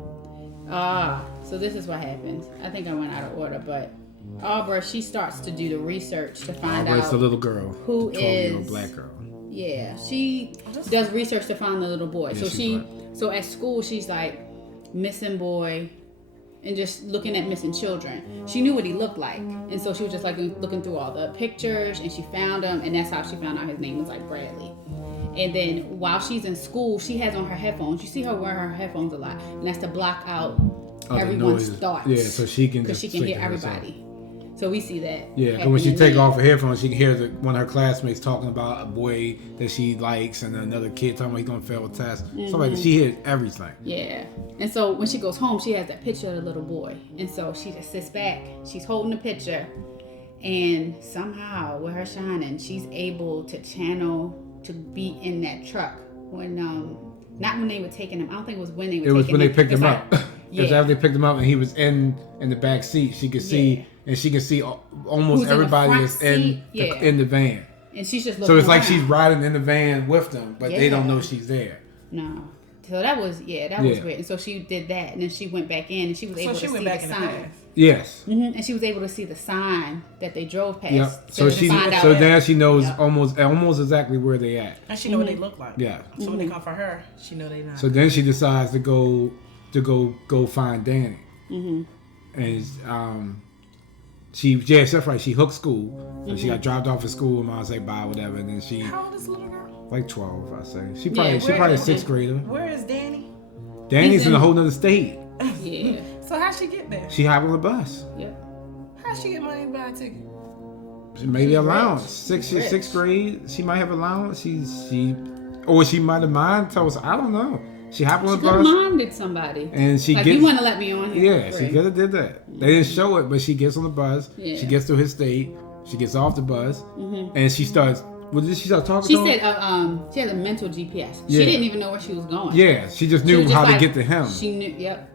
so this is what happens. I think I went out of order, but Aubrey, she starts to do the research to find Aubrey's out the little girl, who the 12-year-old is- black girl. Yeah, she does research to find the little boy. Yeah, So she's black. so at school she's like missing boy, and just looking at missing children. She knew what he looked like, and so she was just like looking through all the pictures, and she found him, and that's how she found out his name was like Bradley. And then while she's in school, she has on her headphones. You see her wear her headphones a lot, and that's to block out Other everyone's noises. thoughts. Yeah, so she can because just she can think hear to herself. everybody. So we see that. Yeah, because when she happening take there. off her headphones, she can hear one of her classmates talking about a boy that she likes, and another kid talking about he's gonna fail a test. So like she hears everything. Yeah. And so when she goes home, she has that picture of the little boy. And so she just sits back. She's holding the picture. And somehow, with her shining, she's able to channel to be in that truck. When, not when they were taking him. I don't think it was when they were taking him. It was when they picked It's him like- up. Because Yeah. after they picked him up and he was in the back seat, she could see, Yeah. and she could see Who's almost in the everybody front is in seat? Yeah. in the van. And she's just looking So it's like around. she's riding in the van with them, but they don't Yeah. know she's there. No. So that was, was Yeah. weird. And so she did that. And then she went back in and she was able So she to went see back the in the sign. past. Yes. And she was able to see the sign that they drove past. Yep. So to find out so that- now she knows Yep. almost exactly where they at. And she know what they look like. Yeah. So when they come for her, she know they not. So then she decides to go find Danny. And that's right. She hooked school. So she got dropped off at school, and mom say bye, whatever. And then she How old is the little girl? like 12, I say. She Yeah, probably a 6th grader. Where is Danny? Danny's He's in a in- whole nother state. Yeah. So how'd she get there? She hopped on the bus. Yep. How'd she get money to buy a ticket? Maybe She's allowance. rich. Sixth grade. She might have allowance. Or she might have mind told us. I don't know. She hopped on the Good bus mom did somebody. and she Like, gets. you want to let me on here? Yeah, she could have did that. They didn't show it, but she gets on the bus. Yeah. She gets to his state. She gets off the bus, and she starts. What did she start talking She to him? said she had a mental GPS. Yeah. She didn't even know where she was going. Yeah, she just She knew was just how to like- get to him. She knew, yep.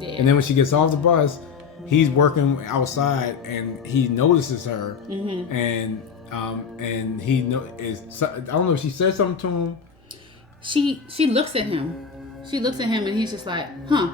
Yeah. And then when she gets off the bus, he's working outside, and he notices her, and he I don't know if she said something to him. she looks at him. She looks at him and he's just like, huh.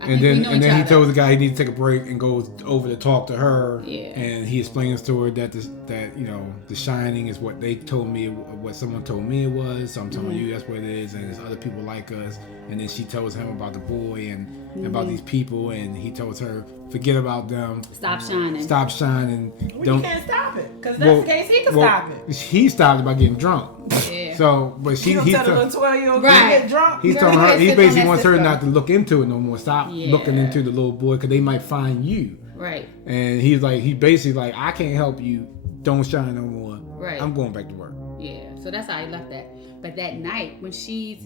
And then he told the guy he needs to take a break and goes over to talk to her. Yeah. And he explains to her that The Shining is what they told me, what someone told me it was. So I'm telling you that's what it is, and there's other people like us. And then she tells him about the boy and about these people, and he tells her, forget about them. Stop shining. Stop shining. Well, you can't stop it, because that's the case. He can stop it. He stopped it by getting drunk. Yeah. So, but You don't tell the little 12-year-old to get drunk. He's telling her. He basically wants her not to look into it no more. Stop Yeah. looking into the little boy because they might find you. Right. And he's like, he basically like, I can't help you. Don't shine no more. Right. I'm going back to work. Yeah. So that's how he left that. But that night when she's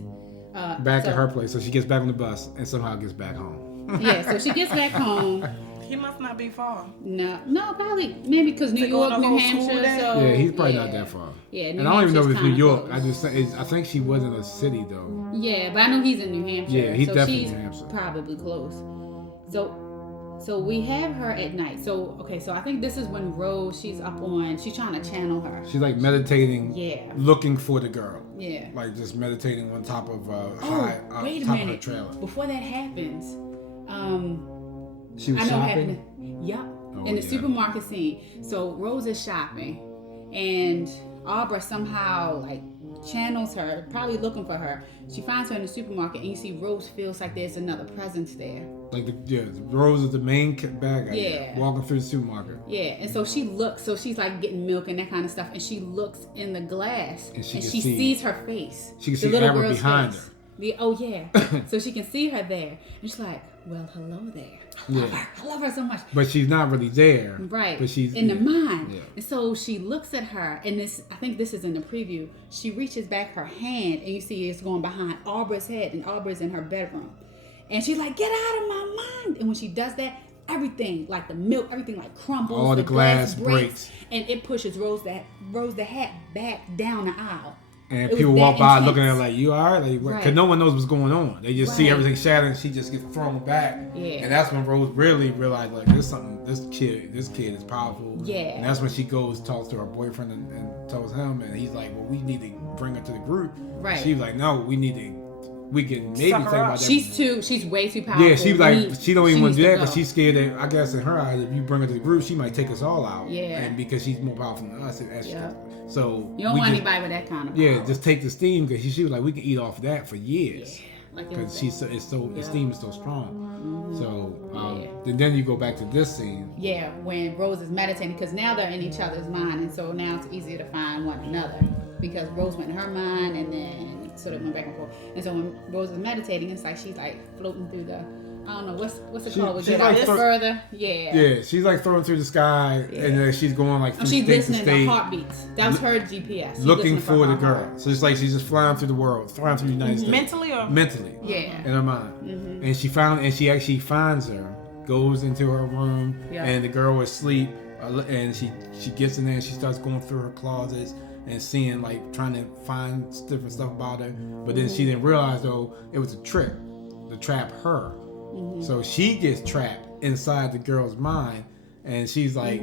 Back at her place, so she gets back on the bus and somehow gets back home. Yeah. So she gets back home. He must not be far. No, probably maybe because New York, New Hampshire. So Yeah, he's probably not that far. Yeah, and I don't even know if it's New York. Close. I think she was in a city though. Yeah, but I know he's in New Hampshire. Yeah, he's so definitely she's in New Hampshire. Probably close. So we have her at night. So I think this is when Rose, she's trying to channel her. She's like meditating. Yeah. Looking for the girl. Yeah. Like just meditating on top of wait a top minute. of her trailer. Before that happens, She was I know what shopping. happened. Yep. Oh, In the yeah. supermarket scene. So Rose is shopping, and Abra somehow like channels her, probably looking for her. She finds her in the supermarket, and you see Rose feels like there's another presence there. Like Rose is the main bad guy. Yeah. Walking through the supermarket. Yeah, and so she looks, so she's like getting milk and that kind of stuff, and she looks in the glass, And she sees her face. She can the see little Abra girl's behind face. her. Oh yeah, so she can see her there, and she's like, "Well, hello there. I love her so much." But she's not really there. Right. But she's in the mind. Yeah. And so she looks at her, and I think this is in the preview. She reaches back her hand, and you see it's going behind Abra's head, and Abra's in her bedroom. And she's like, "Get out of my mind." And when she does that, everything, like the milk, everything like crumbles. All the glass breaks. And it pushes Rose the hat back down the aisle. And It people was walk that by intense. looking at her like, you all right? Like, because Right. no one knows what's going on. They just see Right. everything shattering, and she just gets thrown back. Yeah. And that's when Rose really realized, like, this kid is powerful. Yeah. And that's when she goes, talks to her boyfriend and tells him, and he's like, well, we need to bring her to the group. Right. She's like, no, we can maybe Suck think her about up. that. She's way too powerful. Yeah, she's like, she don't even want needs to do that go. because she's scared that, I guess in her eyes, if you bring her to the group, she might take us all out. Yeah. And because she's more powerful than us. Yeah. So You don't we want just- anybody with that kind of Yeah, power. just take the steam because she was like, we can eat off that for years. Yeah. Like Because it's- the steam is so strong. So Yeah. then you go back to this scene. Yeah, when Rose is meditating, because now they're in each other's mind, and so now it's easier to find one another. Because Rose went in her mind, and then so they went back and forth. And so when Rose is meditating, it's like she's like floating through the, I don't know, what's it called? We she's get like out further. Yeah. Yeah, she's like throwing through the sky, and then she's going like from She's state to listening to state, heartbeats. That was her GPS. She's looking listening for the her girl. heart. So it's like she's just flying through the world, flying through the United States. Mentally or Mentally. Yeah. In her mind. And she actually finds her, goes into her room, Yeah. and the girl is asleep, and she gets in there and she starts going through her closets and seeing, like, trying to find different stuff about her. But then she didn't realize, though, it was a trick to trap her. So she gets trapped inside the girl's mind, and she's like,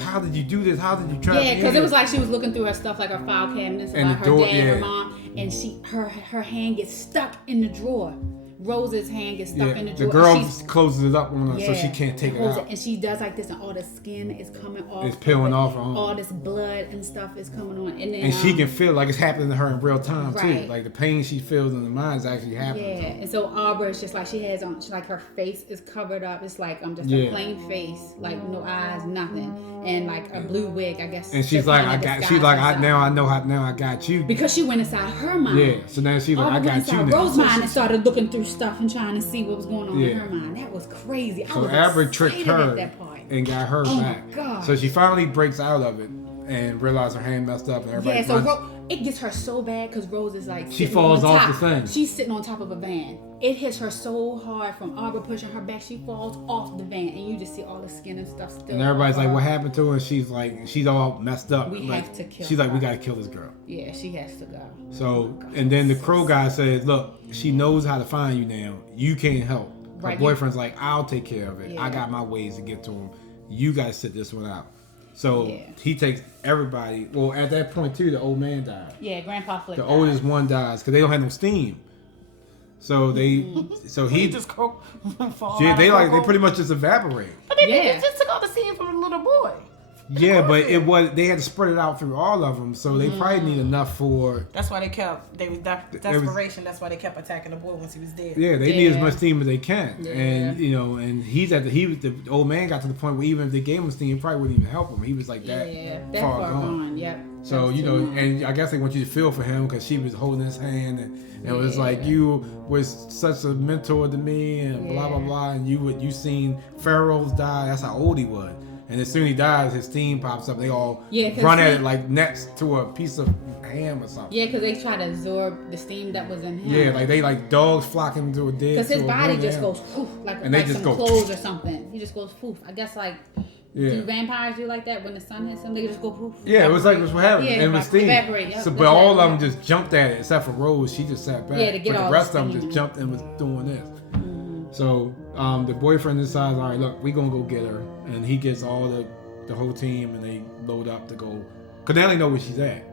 how did you do this? How did you trap me? Yeah, because it was like she was looking through her stuff, like her file cabinets And about the her door- dad and yeah. her mom, and her hand gets stuck in the drawer. Rose's hand gets stuck in the the drawer. girl and she's- closes it up on her so she can't take it holds out. And she does like this, and all the skin is coming off. It's peeling of it. off her arm. All this blood and stuff is coming on, and then And she can feel like it's happening to her in real time too. Right. Like the pain she feels in the mind is actually happening. Yeah, and so Abra is just like she has on. She like her face is covered up. It's like just Yeah. a plain face, like no eyes, nothing, and like a blue wig, I guess. And she's to like, kinda I got. disguise She's like, herself. now I got you. Because she went inside her mind. Yeah. So now she's like, Abra I went got you inside now. Rose's mind and started looking through stuff and trying to see what was going on in Yeah. her mind. That was crazy. I So was Abra tricked excited her at that part. and got her Oh my back. God. So she finally breaks out of it and realizes her hand messed up and everybody. Yeah, so runs. it gets her so bad because Rose is like She sitting falls on off top. the thing. She's sitting on top of a van. It hits her so hard from Abra pushing her back. She falls off the van, and you just see all the skin and stuff still. And everybody's on like, her. what happened to her? And she's like, she's all messed up. We Like, have to kill She's like, her. we gotta kill this girl. Yeah, she has to go. So, and then the crow guy says, look, she knows how to find you now. You can't help. Her Right, boyfriend's like, I'll take care of it. Yeah. I got my ways to get to him. You gotta sit this one out. So Yeah. he takes everybody. Well, at that point too, the old man died. Yeah, Grandpa Flick. The died. oldest one dies because they don't have no steam. So he just go fall yeah, out they of they pretty much just evaporate. But they just took all the scene from the little boy. Yeah, but they had to spread it out through all of them, so they probably need enough for. That's why they was desperation. That's why they kept attacking the boy once he was dead. Yeah, they need as much steam as they can, Yeah. and and the old man got to the point where even if they gave him steam, he probably wouldn't even help him. He was like that far gone. Yep. So and I guess they want you to feel for him because she was holding his hand, and it was like you was such a mentor to me, and blah blah blah, and you seen pharaohs die. That's how old he was. And as soon as he dies, his steam pops up. They all run at it like next to a piece of ham or something. Yeah, because they try to absorb the steam that was in him. Yeah, like they dogs flocking to a dead. Because his body just goes poof, like some clothes or something. He just goes poof. I guess do vampires do like that when the sun hits them? They just go poof. Yeah, it was like what happened. Yeah, and it was steam. Evaporate. Yep, so, but all of them just jumped at it except for Rose. She just sat back. Yeah, to get but all the rest the of them just jumped and was doing this. So the boyfriend decides, all right, look, we gonna go get her, and he gets all the whole team, and they load up to go, cause they only know where she's at,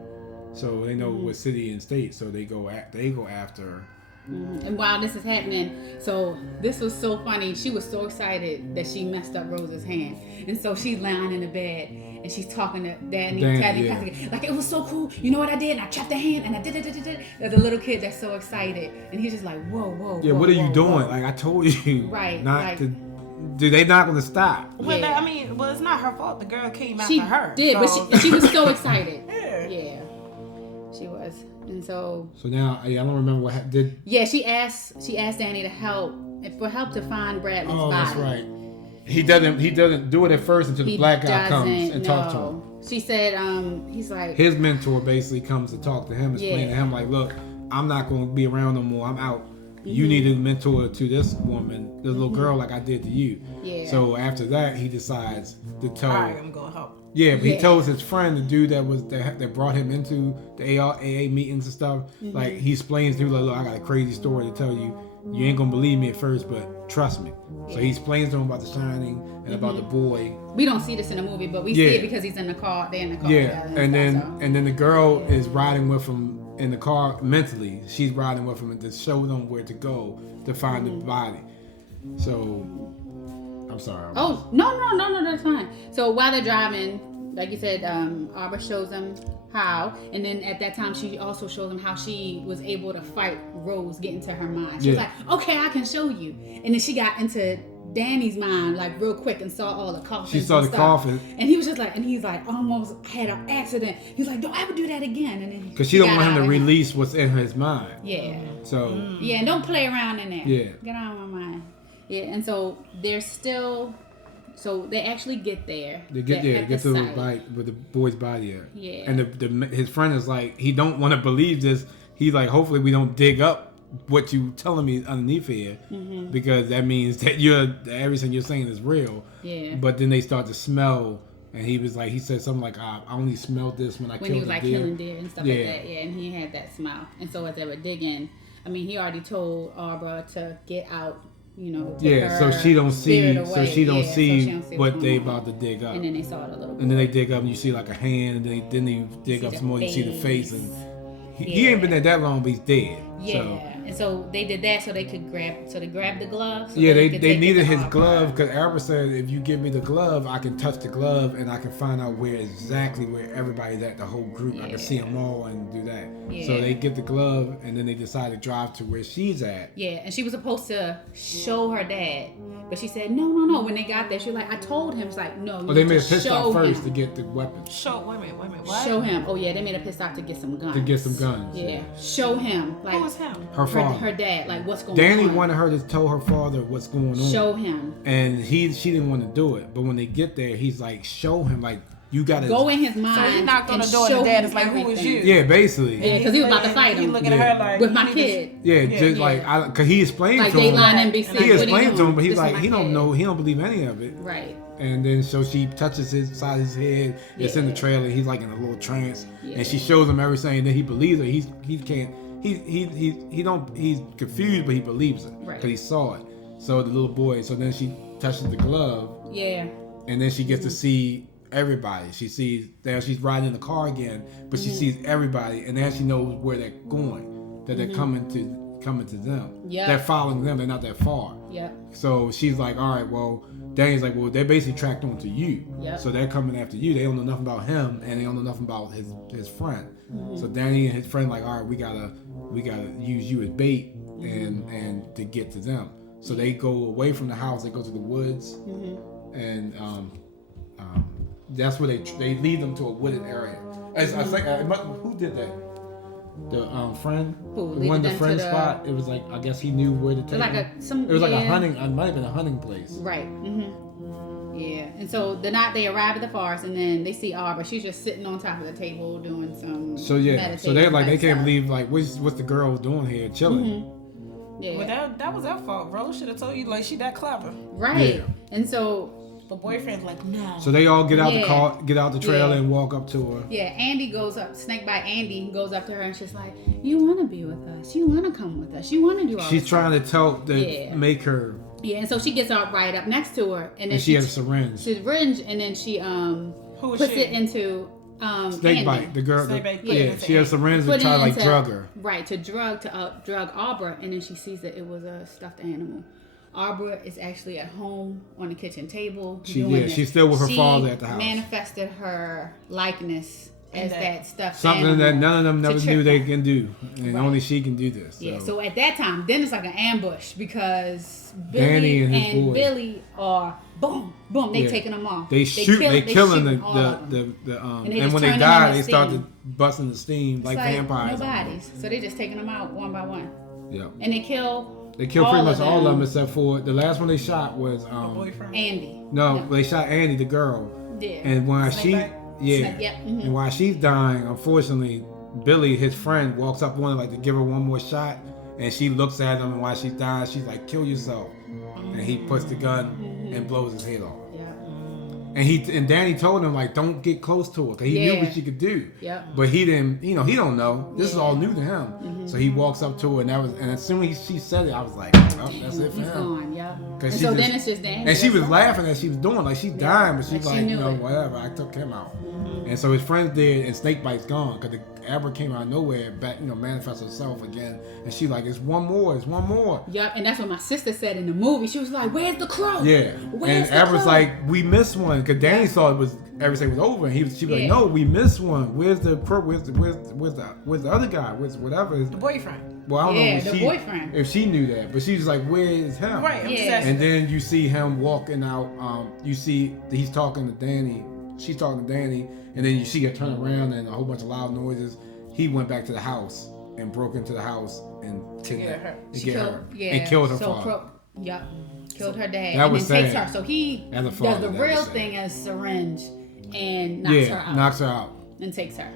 so they know what city and state, so they go after her. And while this is happening, so this was so funny. She was so excited that she messed up Rose's hand, and so she's lying in the bed and she's talking to Teddy, like it was so cool. You know what I did? I chopped the hand and I did. There's a little kid that's so excited, and he's just like, whoa. Yeah, what are you doing? Like I told you, right? Not to. Dude, they not gonna stop. Well, it's not her fault. The girl came after her. She did, so. but she was so excited. Yeah, she was, and so. So now I don't remember what did. Yeah, she asked Danny to help to find Bradley's body. Oh, that's right. He doesn't do it at first until the black guy comes and talks to him. She said, he's like his mentor basically comes to talk to him, explain to him like, look, I'm not gonna be around no more. I'm out. You need a mentor to this woman, this little girl, like I did to you. Yeah. So after that, he decides to tell. All right, I'm gonna help. Yeah, but he tells his friend, the dude that brought him into the AA meetings and stuff. Like he explains to him, like, look, I got a crazy story to tell you. You ain't gonna believe me at first, but trust me. So he explains to him about The Shining and about the boy. We don't see this in the movie, but we see it because he's in the car. They're in the car. Yeah, and then the girl is riding with him in the car mentally. She's riding with him to show them where to go to find the body. So, I'm sorry. Oh, no, that's fine. So while they're driving, like you said, Arbor shows them how, and then at that time she also shows them how she was able to fight Rose, get into her mind. She was like, okay, I can show you. And then she got into Danny's mind like real quick and saw all the coffins. She saw the coffin, and he was just like, almost had an accident. He was like, don't ever do that again. And then because she don't want him to release what's in his mind. Yeah. So. Yeah, and don't play around in there. Yeah. Get out of my mind. Yeah, and so they're still. So they actually get there. They get to the bike with the boy's body there. Yeah. And his friend is like, he don't want to believe this. He's like, hopefully we don't dig up what you telling me underneath here, because that means that everything you're saying is real. Yeah. But then they start to smell, and he said something like, I only smelled this when killed he was the like deer. killing deer and stuff like that. Yeah, and he had that smell. And so as they were digging, he already told Arbor to get out. So she don't see what they on. about to dig up. And then they saw it a little bit. And then they dig up and you see like a hand, and then they dig up some more, you see the face, and he ain't been there that long, but he's dead. Yeah. So. And so they did that so they grabbed the glove. So they needed his glove, because Albert said, if you give me the glove, I can touch the glove and I can find out where everybody's at, the whole group. I can see them all and do that. Yeah. So they get the glove, and then they decide to drive to where she's at. Yeah, and she was supposed to show her dad, but she said no. When they got there, she was like, I told him. It's like, no. They made a pit stop first to get the weapons. Wait a minute, what? Show him. Oh yeah, they made a pit stop to get some guns. Yeah. Show him. Like, who was him? Her father. Her dad. Like, what's going on? Danny wanted her to tell her father what's going on. Show him. And she didn't want to do it. But when they get there, he's like, show him, like, you gotta go in his mind. So he's not gonna do it. His dad is like, who is you? Yeah, basically. Yeah, because he was about to fight him. He's looking at her like, with my kid. Because he explained like to him. NBC. He explained to him, but he's like, he don't know, he don't believe any of it. Right. And then so she touches his side of his head. It's in the trailer. He's like in a little trance, and she shows him everything. And then he believes her. He's confused, but he believes it because he saw it. So the little boy. So then she touches the glove. Yeah. And then she gets to see everybody. She sees that she's riding in the car again, but she sees everybody, and now she knows where they're going. That they're coming to coming to them. Yeah. They're following them. They're not that far. Yeah. So she's like, all right, well, Danny's like, well, they're basically tracked on to you. Yep. So they're coming after you. They don't know nothing about him, and they don't know nothing about his friend. So Danny and his friend like, all right, we gotta use you as bait and to get to them. So they go away from the house. They go to the woods, and that's where they lead them to a wooded area. I think who did that? The friend. Who the one leaded the them friend to the- spot. It was like I guess he knew where to take Like them. it was like a hunting. It might have been a hunting place. Right. Yeah. And so the night they arrive at the forest, and then they see Arbor. She's just sitting on top of the table doing some. So yeah. So they're like they can't stuff. believe like what's the girl doing here chilling. Yeah. Well, that was her fault. Rose should have told you like she that clever. Right. Yeah. And so. But boyfriend's like, no. So they all get out the Yeah. car, get out the trailer, Yeah. and walk up to her. Yeah, Andy goes up, Snakebite Andy goes up to her and she's like, you want to be with us. You want to come with us. You want to do all She's this trying to Yeah. make her, Yeah, and so she gets up right up next to her. And then and she has a syringe. syringe, and then she Who is puts she? it into Snakebite, Andy. the girl. Snakebite, yeah. She has a syringe to Put it try to like into- drug her. Right, to drug Arbor, and then she sees that it was a stuffed animal. Arbor is actually at home on the kitchen table. She's still with her father at the house. She manifested her likeness as that stuffed Something animal. that none of them never to knew trip they her. can do, and Right. only she can do this. Yeah, so at that time, then it's like an ambush because Danny Billy and his boy. Billy are boom, they Yeah. taking them off. They killing all of them. the And they and just when they turn them die, into they start steam. to busting the steam It's like vampires. no bodies, so they just taking them out one by one, Yeah, and they kill. they killed all pretty much of all of them. them except for the last one they shot was boyfriend. Andy. no, they shot Annie, the girl, Yeah. and while Snakebite? Yep. and while she's dying, unfortunately, Billy, his friend, walks up on her like to give her one more shot, and she looks at him, and while she's dying, she's like, "Kill yourself," and he puts the gun and blows his head off. Yeah. And Danny told him like, don't get close to her, because he knew Yeah. what she could do. Yep. But he didn't, he don't know. This is all new to him. Mm-hmm. So he walks up to her, and as soon as she said it, I was like, oh, that's it for He's him. gone. Yeah. 'Cause And she so just- then it's just Danny. And she was That's all. laughing as she was doing, like she's dying, but she's Like she like, knew it. whatever. I took him out. And so his friends did, and Snakebite's gone because the Abra came out of nowhere, back, manifest herself again, and she like, it's one more. Yep, and that's what my sister said in the movie. She was like, "Where's the crow?" Yeah, Where's and the Abra's crow? like, we missed one because Danny thought everything was over, and she was like, Yeah. no, we missed one. Where's the crow? Where's the other guy? Where's whatever? The boyfriend. Well, I don't know Yeah, if the boyfriend. if she knew that, but she was like, where is him? Right. I'm just Yeah. asking. And then you see him walking out. You see he's talking to Danny. She's talking to Danny, and then you see her turn around and a whole bunch of loud noises. He went back to the house and broke into the house and get her. and killed her father. Yep. Killed her dad. That and was then takes sad. her. So he As a does father, the that real was sad. thing as syringe and knocks her out. knocks her out. And takes her.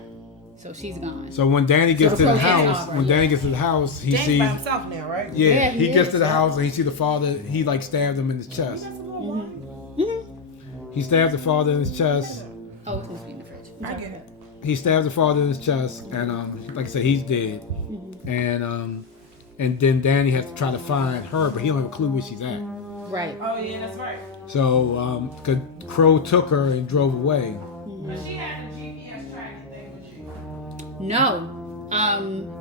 So she's gone. So when Danny gets the to the crow gets house, Aubrey, Danny gets to the house, he Dan's sees. by himself now, right? Yeah, he he gets is, to the yeah. house and he sees the father. He like stabbed him in his chest. That's a little one. He stabbed the father in his chest. Oh, it's supposed to be in the fridge. I get it. He stabbed the father in his chest, and like I said, he's dead. And then Danny has to try to find her, but he don't have a clue where she's at. Right. Oh yeah, that's right. So, cause Crow took her and drove away. But she had the GPS tracking thing with you. No.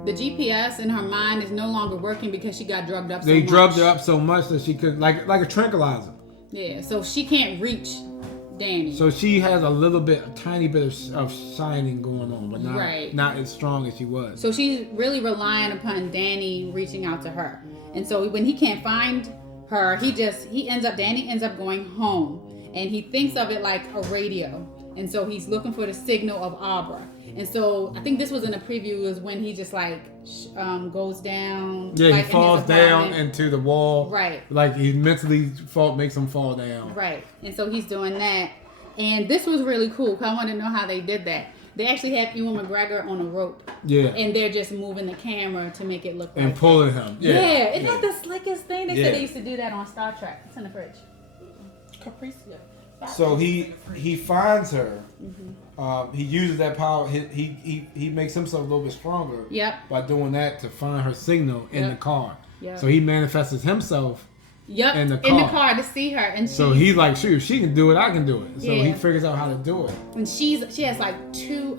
The GPS in her mind is no longer working because she got drugged up so They much. drugged her up so much that she could, like a tranquilizer. Yeah, so she can't reach Danny. So she has a tiny bit of shining going on, but not as strong as she was. So she's really relying upon Danny reaching out to her. And so when he can't find her, Danny ends up going home. And he thinks of it like a radio. And so he's looking for the signal of Abra. And so I think this was in a preview, is when he just goes down. Yeah, like, he in his falls down apartment. into the wall. Right. Like he mentally makes him fall down. Right. And so he's doing that. And this was really cool because I want to know how they did that. They actually have Ewan McGregor on a rope. Yeah. And they're just moving the camera to make it look like And pulling him. Yeah, Yeah. isn't that the slickest thing? They Yeah. said they used to do that on Star Trek. It's in the fridge. Capricia. So he finds her. He uses that power. He makes himself a little bit stronger. Yep. By doing that to find her signal in Yep. the car. Yep. So he manifests himself. Yep. In the car to see her, and So he's like, shoot, if she can do it, I can do it. So Yeah. he figures out how to do it. and she has like 2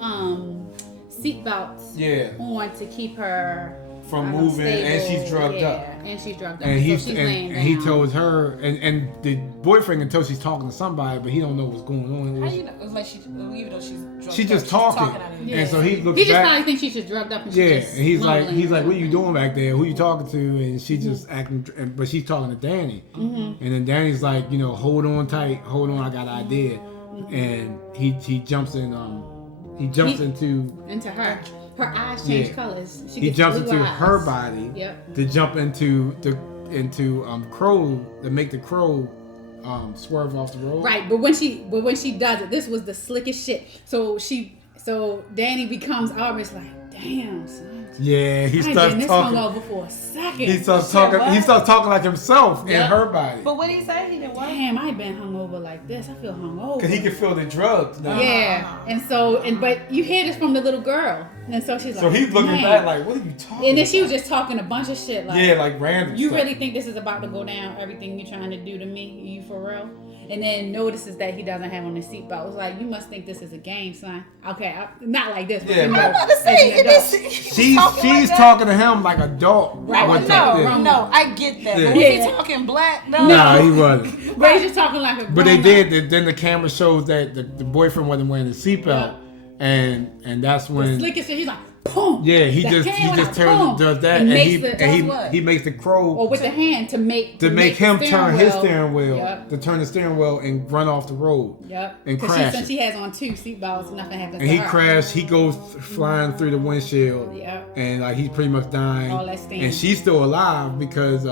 seat belts Yeah. on to keep her from moving, and she's drugged up. And she's drugged up. And so she's laying down. he told her, and the boyfriend can tell she's talking to somebody, but he don't know what's going on. How you know? It's like even though she's drugged she's up, just talking. out of it. And so he looks He just back. probably thinks she's just drugged up. And Yeah, she's just and he's mumbling. like, what are you doing back there? Who you talking to? And she just acting, but she's talking to Danny. And then Danny's like, hold on tight, hold on, I got an idea. And he jumps in, into her. Her eyes change colors. He jumps into her body to jump into Crow, to make the Crow swerve off the road. Right, but when she does it, this was the slickest shit. So Danny becomes Arbor's like, damn, son. Yeah, he starts talking. Hungover for a second. He starts talking like himself in her body. But what did he say? He didn't what? Damn, I ain't been hungover like this. I feel hungover. Because he can feel the drugs now. Yeah, but you hear this from the little girl, and so she's like, so he's looking back like, what are you talking? And then she was just talking a bunch of shit like, like random. You stuff. really think this is about to go down? Everything you're trying to do to me? You for real? And then notices that he doesn't have on his seatbelt. Was like, you must think this is a game, son. Okay, not like this. But Yeah, I'm about to say, she's talking to him like a dog. Right. No, I get that. Yeah. But was he talking black? No, he wasn't. But he's just talking like a. But they did. Then the camera shows that the boyfriend wasn't wearing his seatbelt, and that's when. Slickest shit. He's like, boom. Yeah, he just does that, and he makes the Crow. Or with the hand to make him turn his steering wheel, to turn the steering wheel and run off the road. Yep. And crash. Since she has on 2 seatbelts, nothing happens. And to he her. crashed. He goes flying through the windshield. Yep. And like he's pretty much dying. All that steam. And she's still alive because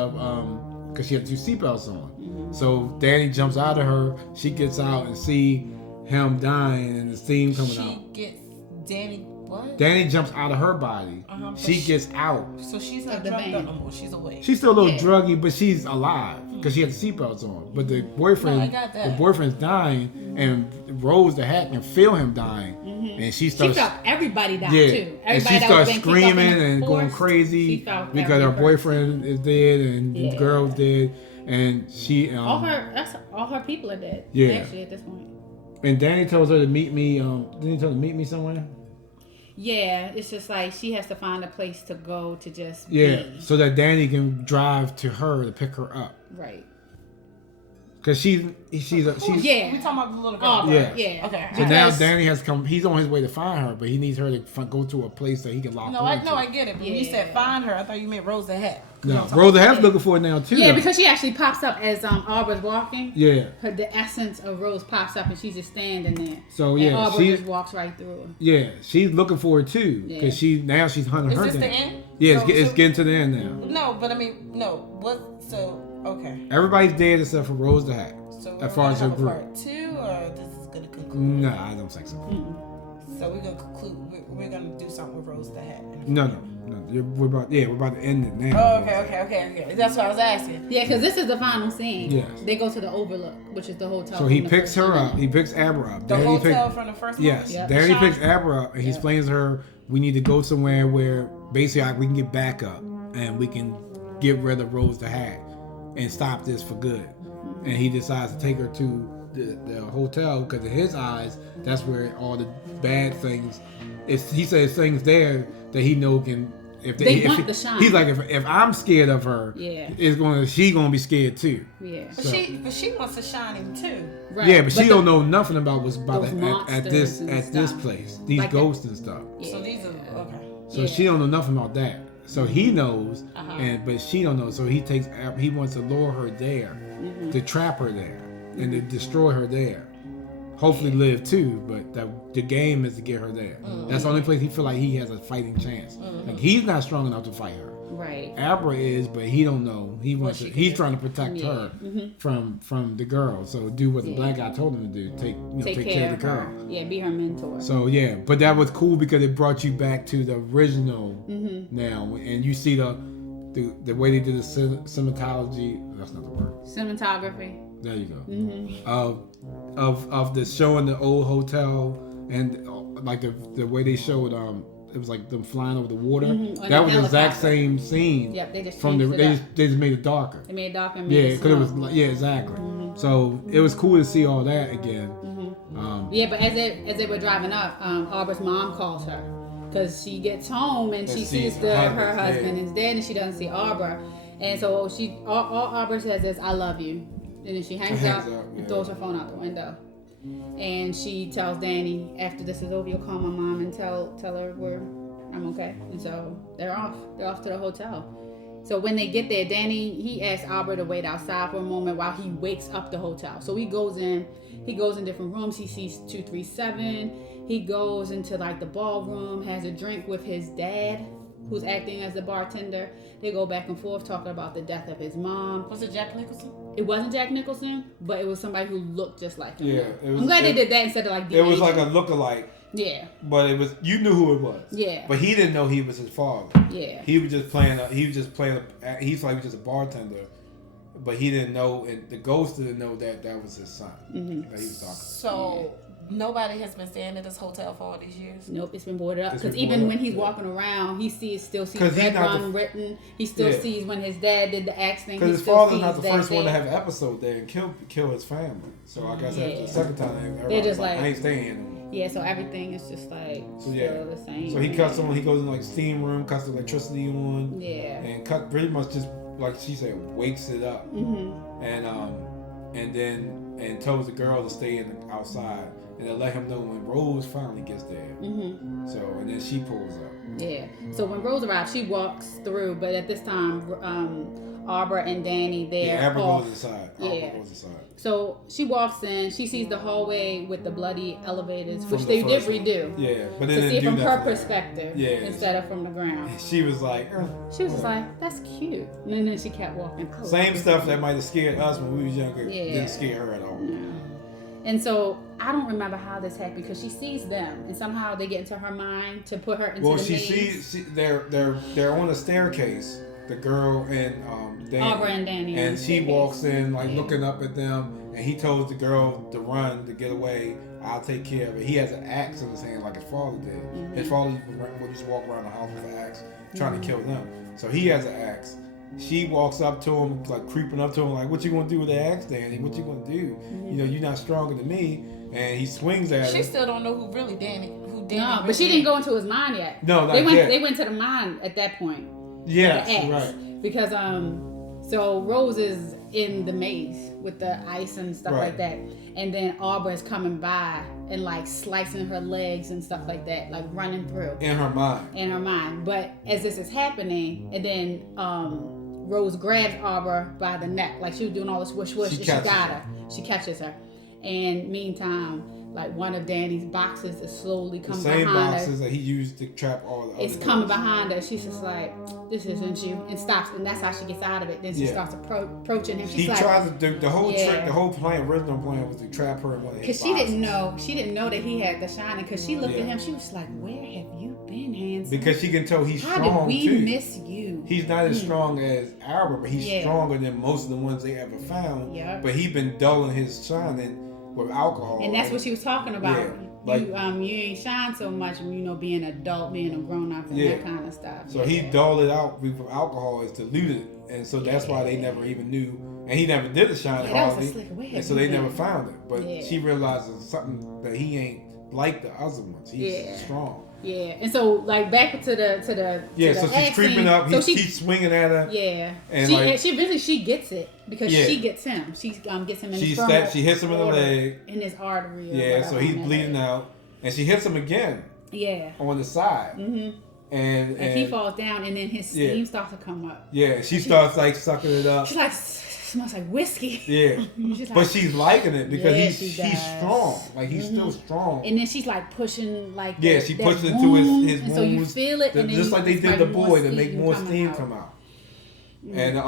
she had 2 seatbelts on. Mm-hmm. So Danny jumps out of her. She gets out and see him dying and the steam coming out. She gets Danny. What? Danny jumps out of her body. She gets out. So she's not drugged up no more. She's awake. She's still a little druggy, but she's alive because she had the seatbelts on. But the boyfriend's dying, and Rose the Hat can feel him dying, and she starts. She felt everybody dying too. Everybody and she starts screaming and going force, crazy because her boyfriend is dead and the girl's dead, and she. all her people are dead. Yeah. Actually, at this point. And Danny tells her to meet me. Didn't he tell her to meet me somewhere? Yeah, it's just like she has to find a place to go to just be. So that Danny can drive to her to pick her up. Right. Because she's we talking about the little girl. Yeah. Okay. So now Danny has come. He's on his way to find her, but he needs her to go to a place that he can lock her into. I get it. But when you said find her, I thought you meant Rose the Hat. No, Rose the Hat's looking for it now too. Yeah, because she actually pops up as Arbor's walking. Yeah. The essence of Rose pops up and she's just standing there. So and Arbor just walks right through her. Yeah, she's looking for it too because she's hunting her. Is this the end? Yeah, it's getting to the end now. No, but I mean, no. What? So okay. Everybody's dead except for Rose the Hat. So as far as her group. Part 2, or this is gonna conclude? No, I don't think so. So we're gonna conclude. We're gonna do something with Rose the Hat. No. We're about to end it now. Oh, okay. That's what I was asking. Yeah, because this is the final scene. Yes. They go to the Overlook, which is the hotel. So he picks her up. He picks Abra up. The hotel from the first movie? Yes. Danny picks Abra up and he explains to her, we need to go somewhere where basically we can get back up and we can get rid of Rose the Hat and stop this for good. And he decides to take her to the hotel because in his eyes, that's where all the bad things. He says things there that he know can. If they want the shine. He's like, if I'm scared of her, she's gonna be scared too. Yeah. But she wants to shine him too. Right. Yeah, but she don't know nothing about what's about at this place. These like ghosts and stuff. Yeah. So these are okay. So she don't know nothing about that. So he knows, but she don't know. So he wants to lure her there, to trap her there, and to destroy her there. Hopefully live too, but the game is to get her there. That's the only place he feel like he has a fighting chance. Like he's not strong enough to fight her. Right. Abra is, but he don't know. He's trying to protect her from the girl. So do what the black guy told him to do. Take care of the girl. Yeah, be her mentor. So yeah, but that was cool because it brought you back to the original now, and you see the way they did the cinematology. That's not the word. Cinematography. There you go. Of the showing the old hotel and like the way they showed it was like them flying over the water. That was the exact same scene. Yep, they just they just made it darker. They made it darker. And made because it was exactly. So it was cool to see all that again. Yeah, but as they were driving up, Arbor's mom calls her because she gets home and she sees her husband is dead, and she doesn't see Arbor. And so all Arbor says is, "I love you." And then she hangs up and throws her phone out the window. And she tells Danny, "After this is over, you'll call my mom and tell her I'm okay." And so they're off. They're off to the hotel. So when they get there, Danny, he asks Arbor to wait outside for a moment while he wakes up the hotel. So he goes in different rooms. He sees 237. He goes into like the ballroom, has a drink with his dad, who's acting as the bartender. They go back and forth talking about the death of his mom. Was it Jack Nicholson? It wasn't Jack Nicholson, but it was somebody who looked just like him. Yeah, I'm glad they did that instead of like the It was like a look-alike. Yeah. But it was, you knew who it was. Yeah. But he didn't know he was his father. Yeah. He was just playing. He's like just a bartender, but he didn't know, and the ghost didn't know that was his son that he was talking. So nobody has been staying at this hotel for all these years. Nope, it's been boarded up. Because even when he's walking around, he still sees Red Rum written. He still sees when his dad did the axe thing. Because his father's not the first one to have an episode there and kill his family. So I guess after the second time, they're just like, I ain't staying. Yeah, so everything is just like still the same. So he cuts on. He goes in like steam room, cuts the electricity on. Yeah. And pretty much just like she said, wakes it up. And then tells the girl to stay outside, and to let him know when Rose finally gets there. So and then she pulls up. Yeah. So when Rose arrives, she walks through, but at this time, Arbor and Danny, they're Arbor off. goes inside. Yeah. Arbor goes inside. So she walks in. She sees the hallway with the bloody elevators, which they did redo. Yeah, but they to didn't see do from her that. perspective instead of from the ground. She was like, She was just like, "That's cute," and then she kept walking. Same stuff that might have scared us when we was younger. Didn't scare her at all. No. And so I don't remember how this happened because she sees them and somehow they get into her mind to put her into the she sees they're on a staircase. The girl and Arbor and Danny, and she walks in like looking up at them, and he tells the girl to run to get away. I'll take care of it. He has an axe in his hand like his father did. His father would just walk around the house with an axe trying to kill them. So he has an axe. She walks up to him, like creeping up to him, like, "What you gonna do with the axe, Danny? What you gonna do? You know, you're not stronger than me." And he swings at her. She still don't know who Danny No, but she didn't go into his mind yet. No, not yet. yet. They went to the mind at that point. Yes, right. Because so Rose is in the maze with the ice and stuff like that, and then Arbor is coming by and like slicing her legs and stuff like that, like running through in her mind. But as this is happening, and then Rose grabs Arbor by the neck, like she was doing all this whoosh whoosh, and she got her. She catches her, and meantime, like one of Danny's boxes is slowly coming behind her. The same boxes that he used to trap all the other It's coming behind her. She's just like, "This isn't you," and stops, and that's how she gets out of it. Then she starts approaching him. She's tries to do the whole trick. The whole original plan was to trap her in one of his boxes. She didn't know that he had the shining. Because she looked at him. She was like, "Where have you been, handsome?" Because she can tell he's strong too. How did we miss you? He's not as strong as Albert, but he's stronger than most of the ones they ever found. Yeah. But he's been dulling his shining with alcohol. And that's what she was talking about. Yeah. Like, you ain't shine so much, being an adult, being a grown up, and that kind of stuff. So he dulled it out with alcohol, is diluted, and so that's why they never even knew. And he never did the shine hardly, and so they never found it. But she realizes something that he ain't like the other ones. He's strong. Yeah, and so like back to the so she's creeping up. He's swinging at her. Yeah, and she gets it because she gets him. She gets him in his femoral. She hits him in the leg, in his artery. Yeah, so he's bleeding out, and she hits him again. Yeah, on the side. And he falls down, and then his steam starts to come up. Yeah, she starts like sucking it up. She's like, "Smells like whiskey." Yeah, but she's liking it because he's strong. Like he's still strong. And then she's like pushing like she pushes into his wounds. And so you feel it, and just like they did the boy to make more steam come out. And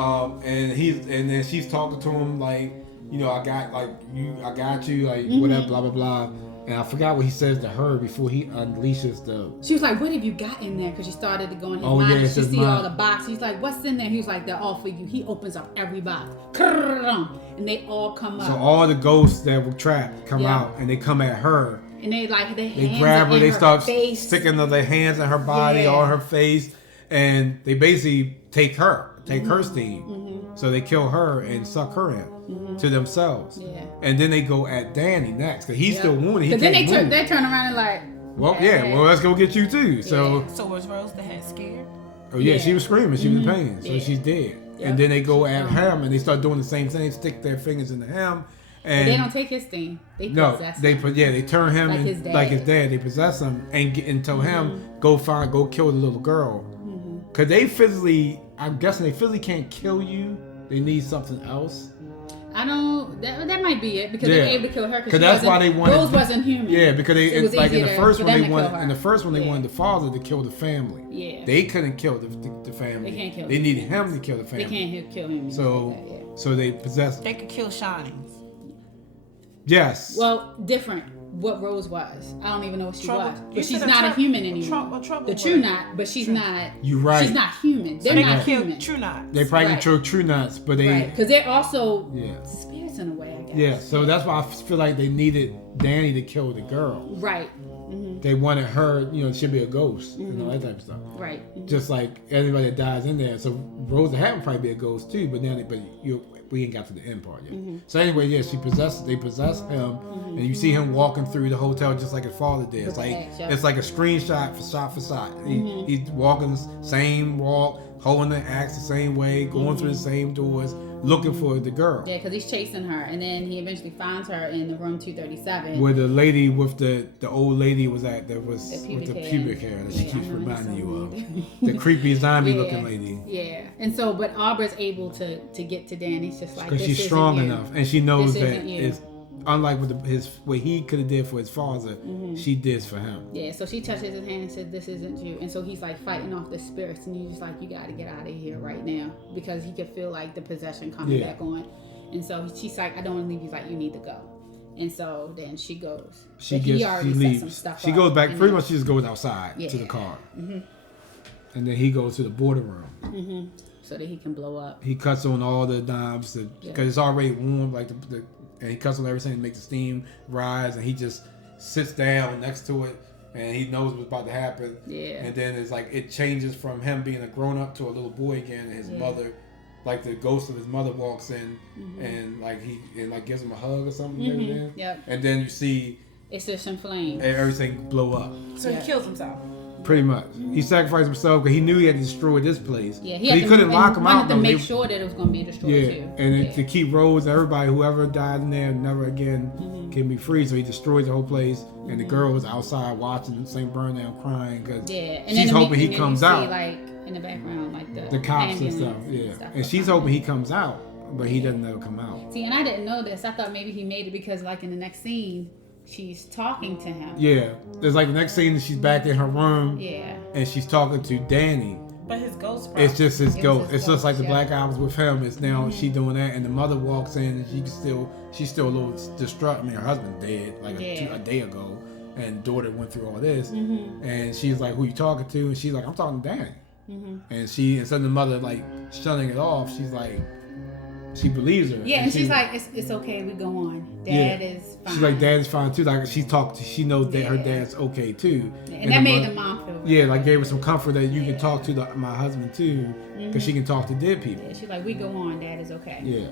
then she's talking to him like, I got you, like whatever, blah blah blah. And I forgot what he says to her before he unleashes the... She was like, "What have you got in there?" Because she started to go in his mind and she see all the boxes. He's like, "What's in there?" He was like, "They're all for you." He opens up every box. And they all come up. So all the ghosts that were trapped come out and they come at her. And they grab her, they start sticking their hands in her body, on her face. And they basically take her steam. So they kill her and suck her in to themselves. Yeah. And then they go at Danny next because he's still wounded. But then they turn around and like, well, yeah, well, let's go get you too. So, So was Rose the hat scared? oh yeah, she was screaming. She was in pain. So she's dead. Yep. And then they go at him and they start doing the same thing. They stick their fingers into him. And But they don't take his thing. They possess him. They turn him Like his dad. They possess him and tell him go kill the little girl. Cause they physically, I'm guessing they physically can't kill you. They need something else. I don't. That might be it because they were able to kill her because that's why they wanted. Rose wasn't human. Yeah, because they so like in the first one they wanted. her. In the first one they wanted the father to kill the family. Yeah. They couldn't kill the family. They can't kill. They needed him to kill the family. They can't kill him. So they possessed. They could kill Shinings. Yes. Well, different. What Rose was, I don't even know what she was. But she's said not a human anymore. Trouble the True Knot, but she's not. You're right. She's not human. They're they not kill human. True Knots. They probably killed True Knots, but they because they're also spirits in a way, I guess. Yeah, so that's why I feel like they needed Danny to kill the girl. Right. They wanted her, she'd be a ghost, that type of stuff. Right. Just like everybody that dies in there. So Rose the Hat would probably be a ghost too, but we ain't got to the end part yet. So anyway, yeah, they possess him, and you see him walking through the hotel just like his father did. It's like a screenshot for shot. He's walking the same walk, holding the axe the same way, going through the same doors, looking for the girl. Yeah, because he's chasing her, and then he eventually finds her in the room 237. Where the lady with the old lady was at, with the hair. pubic hair that she keeps reminding you of. The creepy zombie looking lady. Yeah, and so, but Auburn's able to get to Dan. He's just like, because she's strong enough, and she knows that it's unlike what he could have did for his father, she did for him. Yeah, so she touches his hand and says, "This isn't you," and so he's like fighting off the spirits, and he's just like, "You got to get out of here right now," because he could feel like the possession coming back on, and so she's like, "I don't want to leave." He's like, "You need to go," and so then she goes. She leaves. She goes back. Pretty much, she just goes outside to the car, and then he goes to the border room. So that he can blow up. He cuts on all the knobs because it's already warm, like and he cuts on everything to make the steam rise, and he just sits down next to it, and he knows what's about to happen. Yeah. And then it's like it changes from him being a grown up to a little boy again, and his mother, like the ghost of his mother, walks in, and gives him a hug or something. Yep. And then you see it's just in flames. Everything blow up. So he kills himself. Pretty much. He sacrificed himself because he knew he had to destroy this place. Yeah, he couldn't lock him out. He wanted to make sure that it was going to be destroyed too. And to keep Rose and everybody, whoever died in there, never again can be free. So he destroys the whole place, and the girl was outside watching the same burn down, crying because she's hoping he comes out. Like in the background, like the cops and stuff. Yeah, and she's hoping he comes out, but he doesn't ever come out. See, and I didn't know this. I thought maybe he made it because, like in the next scene, she's talking to him. Yeah, there's like the next scene, she's back in her room. Yeah. And she's talking to Danny. But his ghost. It's just his ghost. It's just like the Black Albums with him. It's now she doing that, and the mother walks in, and she's still a little distraught. I mean, her husband dead like a day ago, and daughter went through all this, and she's like, "Who you talking to?" And she's like, "I'm talking to Danny." And instead of the mother like shutting it off, she's like. She believes her. Yeah, and she's like, it's okay, we go on. Dad is fine. She's like, Dad is fine too. Like she knows that her dad's okay too. And that made the mom feel really like gave her some comfort that you can talk to my husband too, because she can talk to dead people. Yeah, she's like, we go on, Dad is okay. Yeah.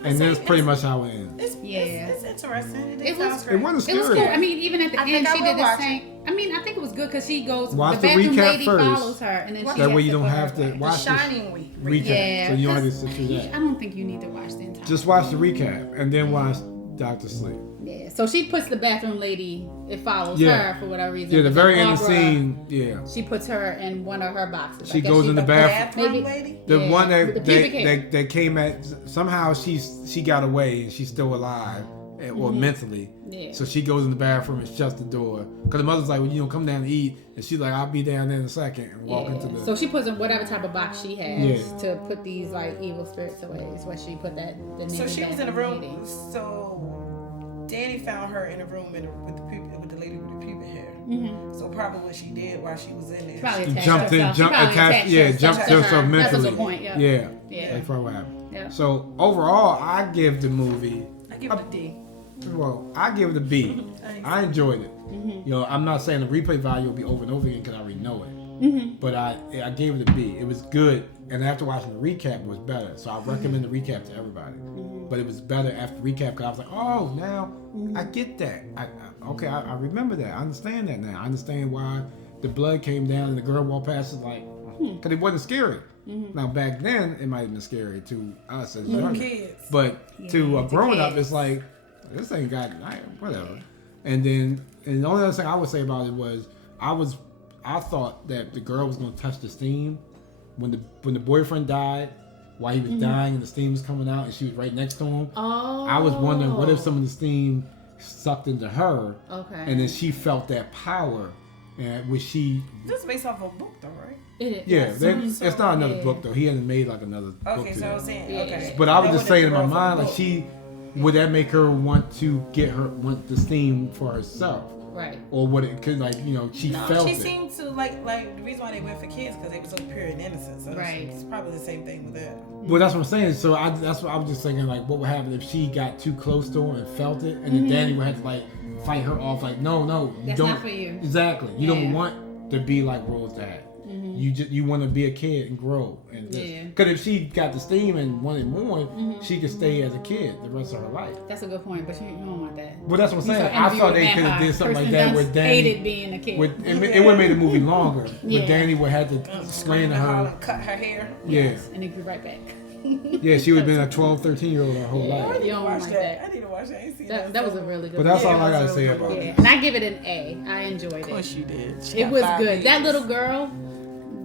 And that's pretty much how it ends. It's interesting. It wasn't scary. It was cool. I mean, even at the end, she did the same. I mean, I think it was good because she goes. Watch the bathroom lady first. Follows her, and then that way you don't have to watch the Shining Week recap. Yeah, so you don't have to sit through that. I don't think you need to watch the entire. Just watch the recap and then watch Dr. Sleep. Yeah. So she puts the bathroom lady. It follows her for whatever reason. Yeah, the very end of the scene. Yeah. She puts her in one of her boxes. She goes in the bathroom. Lady? The one that came at somehow she got away and she's still alive. Or mentally. Yeah. So she goes in the bathroom and shuts the door. Because the mother's like, well, come down and eat. And she's like, I'll be down there in a second. And walk into the... So she puts in whatever type of box she has to put these like evil spirits away. Is what she put that... So she was in a room. So Danny found her in a room with the lady with the pubic hair. So probably what she did while she was in there. Probably jumped to herself mentally. That was the point, yeah. That's probably what happened. Yeah. So overall, I give the movie... I give it a D. Well, I give it a B. I enjoyed it. I'm not saying the replay value will be over and over again because I already know it. But I gave it a B. It was good, and after watching the recap, it was better. So I recommend the recap to everybody. but it was better after recap because I was like, oh, now I get that. I remember that. I understand that now. I understand why the blood came down and the girl walked past. Is like, because it wasn't scary. Now back then it might have been scary to us as young kids, but to a grown up, it's like this ain't got whatever. And then the only other thing I would say about it was I thought that the girl was gonna touch the steam when the boyfriend died while he was dying and the steam was coming out and she was right next to him. Oh. I was wondering what if some of the steam sucked into her, and then she felt that power, and which she. This is based off of a book, though, right? It is. Yeah, it's not another book though. He hasn't made like another book. Okay, so I was saying, okay. But I was just saying in my mind, like would that make her want to want the steam for herself? Right. Or would it could she felt she it. seemed to like the reason why they went for kids because they were so pure and innocent. So it's probably the same thing with that. Well, that's what I'm saying. So that's what I was just thinking. Like, what would happen if she got too close to him and felt it, and then Danny would have to like fight her off. Like, no, that's don't. not for you. Exactly. You don't want to be like Rose dad. You want to be a kid and grow and because if she got the steam and wanted more, she could stay as a kid the rest of her life. That's a good point, but you don't want that. Well, that's what I'm saying. I thought they could have did something like that with Danny. Hated being a kid. It would have made the movie longer. But Danny would have to explain to her, cut her hair. Yes, and then get right back. Yeah, she would have been a 12, 13-year-old her whole life. I need to watch that. I need to watch that. I ain't seen that. That was a really good. But that's all I gotta say about it. And I give it an A. I enjoyed it. Of course you did. It was good. That little girl.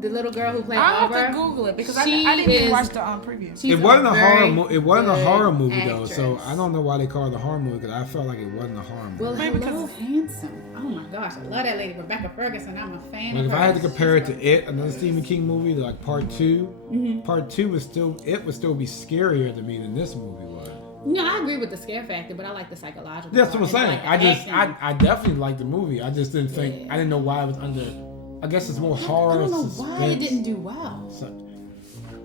The little girl who played I'll Barbara. have to Google it because I didn't even watch the preview. It wasn't a horror. It wasn't a horror movie though, so I don't know why they call it a horror movie because I felt like it wasn't a horror movie. Well, hello, handsome. Oh my gosh, I love that lady, Rebecca Ferguson. I'm a fan of if her. I had to compare it to It, another Stephen King movie, like Part 2, Part 2 would still be scarier to me than this movie was. No, I agree with the scare factor, but I like the psychological. That's what I'm saying. Like I definitely liked the movie. I just didn't think I didn't know why it was under. I guess it's more horror. I don't know suspense. why it didn't do well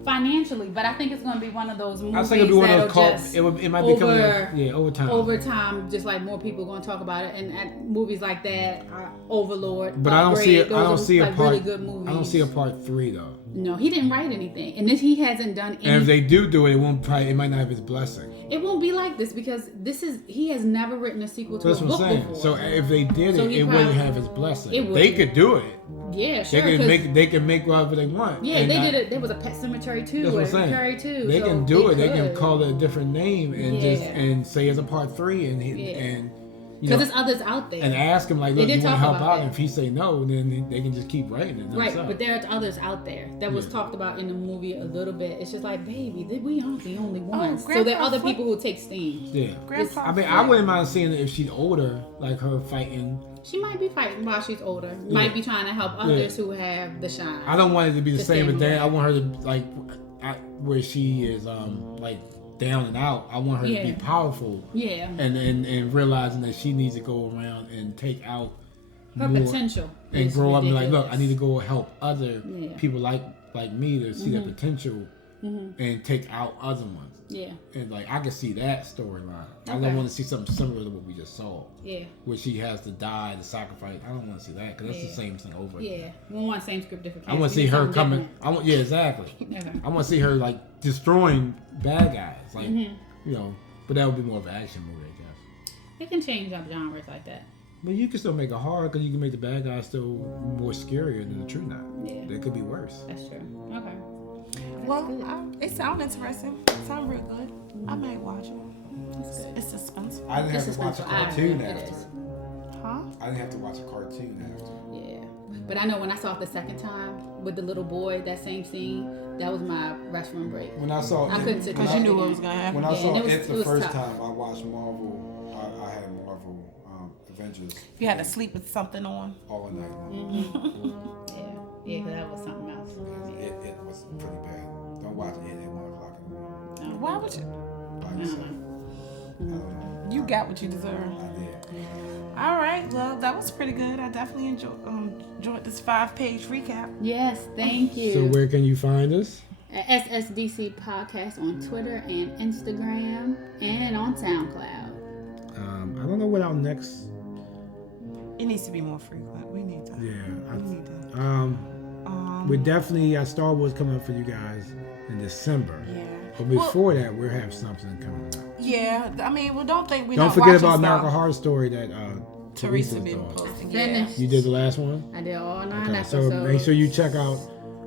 financially, but I think it's going to be one of those movies. I think it'll be one of those just it might be coming over time. Over time, just like more people are going to talk about it, and movies like that, Overlord. But I don't see it. I don't see a part. Really good movies. I don't see a part 3 though. No, he didn't write anything, and he hasn't done anything. And if they do it, it might not have his blessing. It won't be like this because he has never written a sequel to a book before. So if they did it wouldn't have his blessing. They could do it. Yeah, sure. They can make whatever they want. Yeah, they did it. There was a Pet Cemetery 2 that's or what I'm saying. Carrie 2. They can do it. They can call it a different name and and say it's a part 3 and because there's others out there. And ask him like, look, you want to help out? And if he say no, then they can just keep writing it. Right, but there are others out there that was talked about in the movie a little bit. It's just like, baby, we aren't the only ones. So there are other people who take steam. Yeah. I wouldn't mind seeing it if she's older, like her fighting. She might be fighting while she's older. Might be trying to help others who have the shine. I don't want it to be the same as Dan. I want her to where she is down and out. I want her to be powerful. Yeah. And realizing that she needs to go around and take out her potential. And grow up and be like, look, I need to go help other people like me to see the potential and take out other ones. Yeah. And I can see that storyline. Okay. I don't want to see something similar to what we just saw. Yeah. Where she has to die, to sacrifice. I don't want to see that because that's the same thing over again. Yeah. We don't want same script, different cast. I want to see her coming. Exactly. Okay. I want to see her destroying bad guys. But that would be more of an action movie, I guess. They can change up genres like that. But you can still make it hard because you can make the bad guys still more scarier than the true knight. Yeah. They could be worse. That's true. Okay. It sounds interesting. It sounds real good. I might watch it. It's suspenseful. I didn't have to watch a cartoon after. Huh? I didn't have to watch a cartoon after. Yeah. But I know when I saw it the second time with the little boy, that same scene, that was my restroom break. When I saw it, couldn't sit because you knew what was going to happen. When I saw it the first time, I watched Marvel. I had Marvel Avengers. You had to sleep with something on? All night. Yeah, because that was something else. It was pretty bad. Don't watch it at 1 o'clock in the morning. No. Why would you? By yourself. I don't know. You got what you deserve. I did. All right. Well, that was pretty good. I definitely enjoyed this 5-page recap. Yes, thank you. So where can you find us? At SSDC Podcast on Twitter and Instagram and on SoundCloud. I don't know what our next. It needs to be more frequent. We need to. Yeah. We need to. we're definitely got Star Wars coming up for you guys in December. Yeah. But before that, we'll have something coming up. Yeah. I mean, well, don't think we Don't not forget watching about stuff. American Horror Story that Teresa Teresa's been doing. posting. Finished. You did the last one? I did all 9 Okay, episodes. so make sure you check out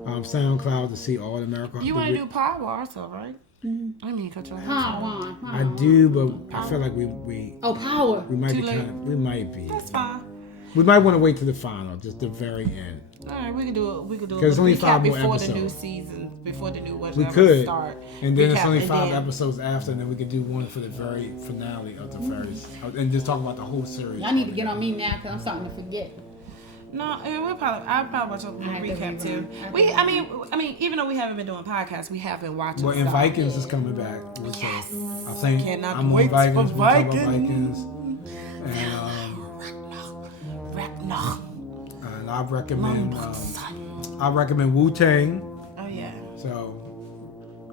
SoundCloud to see all the American You want to do Power also, right? I mean, cut your Power. I do, but I feel like we Power. might Too be late. we might be. That's fine. We might want to wait to the final, just the very end. All right, we can do it. We could do a 'Cause it's only recap 5 more before the new episodes. season, before the new We whatever could, start. and then it's Recap, only and 5 then- episodes after, and then we could do one for the very finale of the first, and just talk about the whole series. Y'all need to get on me now because I'm starting to forget. No, I'll probably watch a recap too. I mean, even though we haven't been doing podcasts, we have been watching. Well, and stuff. Vikings is coming back. So I think Cannot I'm wait on Vikings. for We talk about Vikings. And Ragnar. and I recommend Wu-Tang. Oh yeah. So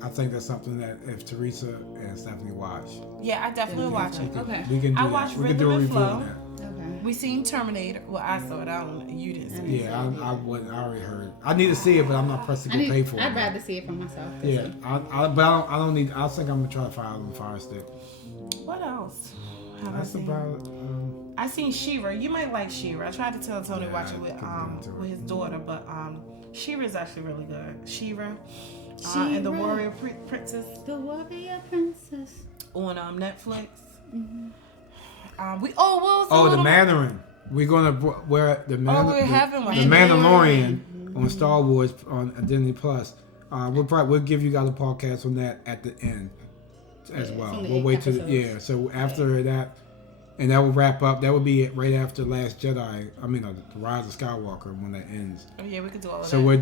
I think that's something that if Teresa and Stephanie watch, Yeah, I definitely watch it. Okay. we can do I that. watched We can do a Rhythm and review Flow. on that. Okay. We seen Terminator. Well, I saw it. I don't. You didn't see it. Yeah, I already heard. I need to see it, but I'm not pressed to get paid for it. I'd rather see it for myself. Yeah, I don't need. I think I'm gonna try to file on Fire Stick. What else? Have I That's seen? about. I seen She-Ra. You might like She-Ra. I tried to tell Tony to watch it I with couldn't get into it. his daughter, but She-Ra is actually really good. She-Ra and the She-Ra. Warrior Princess The Warrior Princess. on Netflix. Mm-hmm. What was Oh, the little- Mandarin. We're gonna wear the we're having one. the Mandalorian on Star Wars on Disney Plus. We'll give you guys a podcast on that at the end as well. only We'll 8 wait till episodes. So after that, and that will wrap up. That will be it right after Last Jedi. I mean, the Rise of Skywalker when that ends. Oh yeah, we could do all of So that. we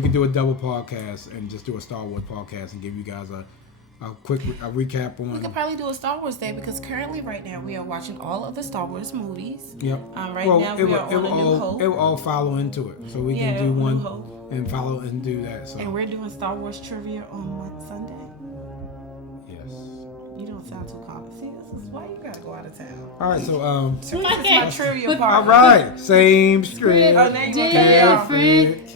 could do a double podcast and just do a Star Wars podcast and give you guys a quick recap We on. could probably do a Star Wars day because currently, right now, we are watching all of the Star Wars movies. Yep. Right now, we are on A New Hope. It will all follow into it, so we Yeah, can do A New one Hope. and follow and do that. So And we're doing Star Wars trivia on what, Sunday? yes. You don't sound too confident. See, this is why you gotta go out of town. All right. So This is my trivia part. all right. Same script. Oh, now you gonna cut me off. Different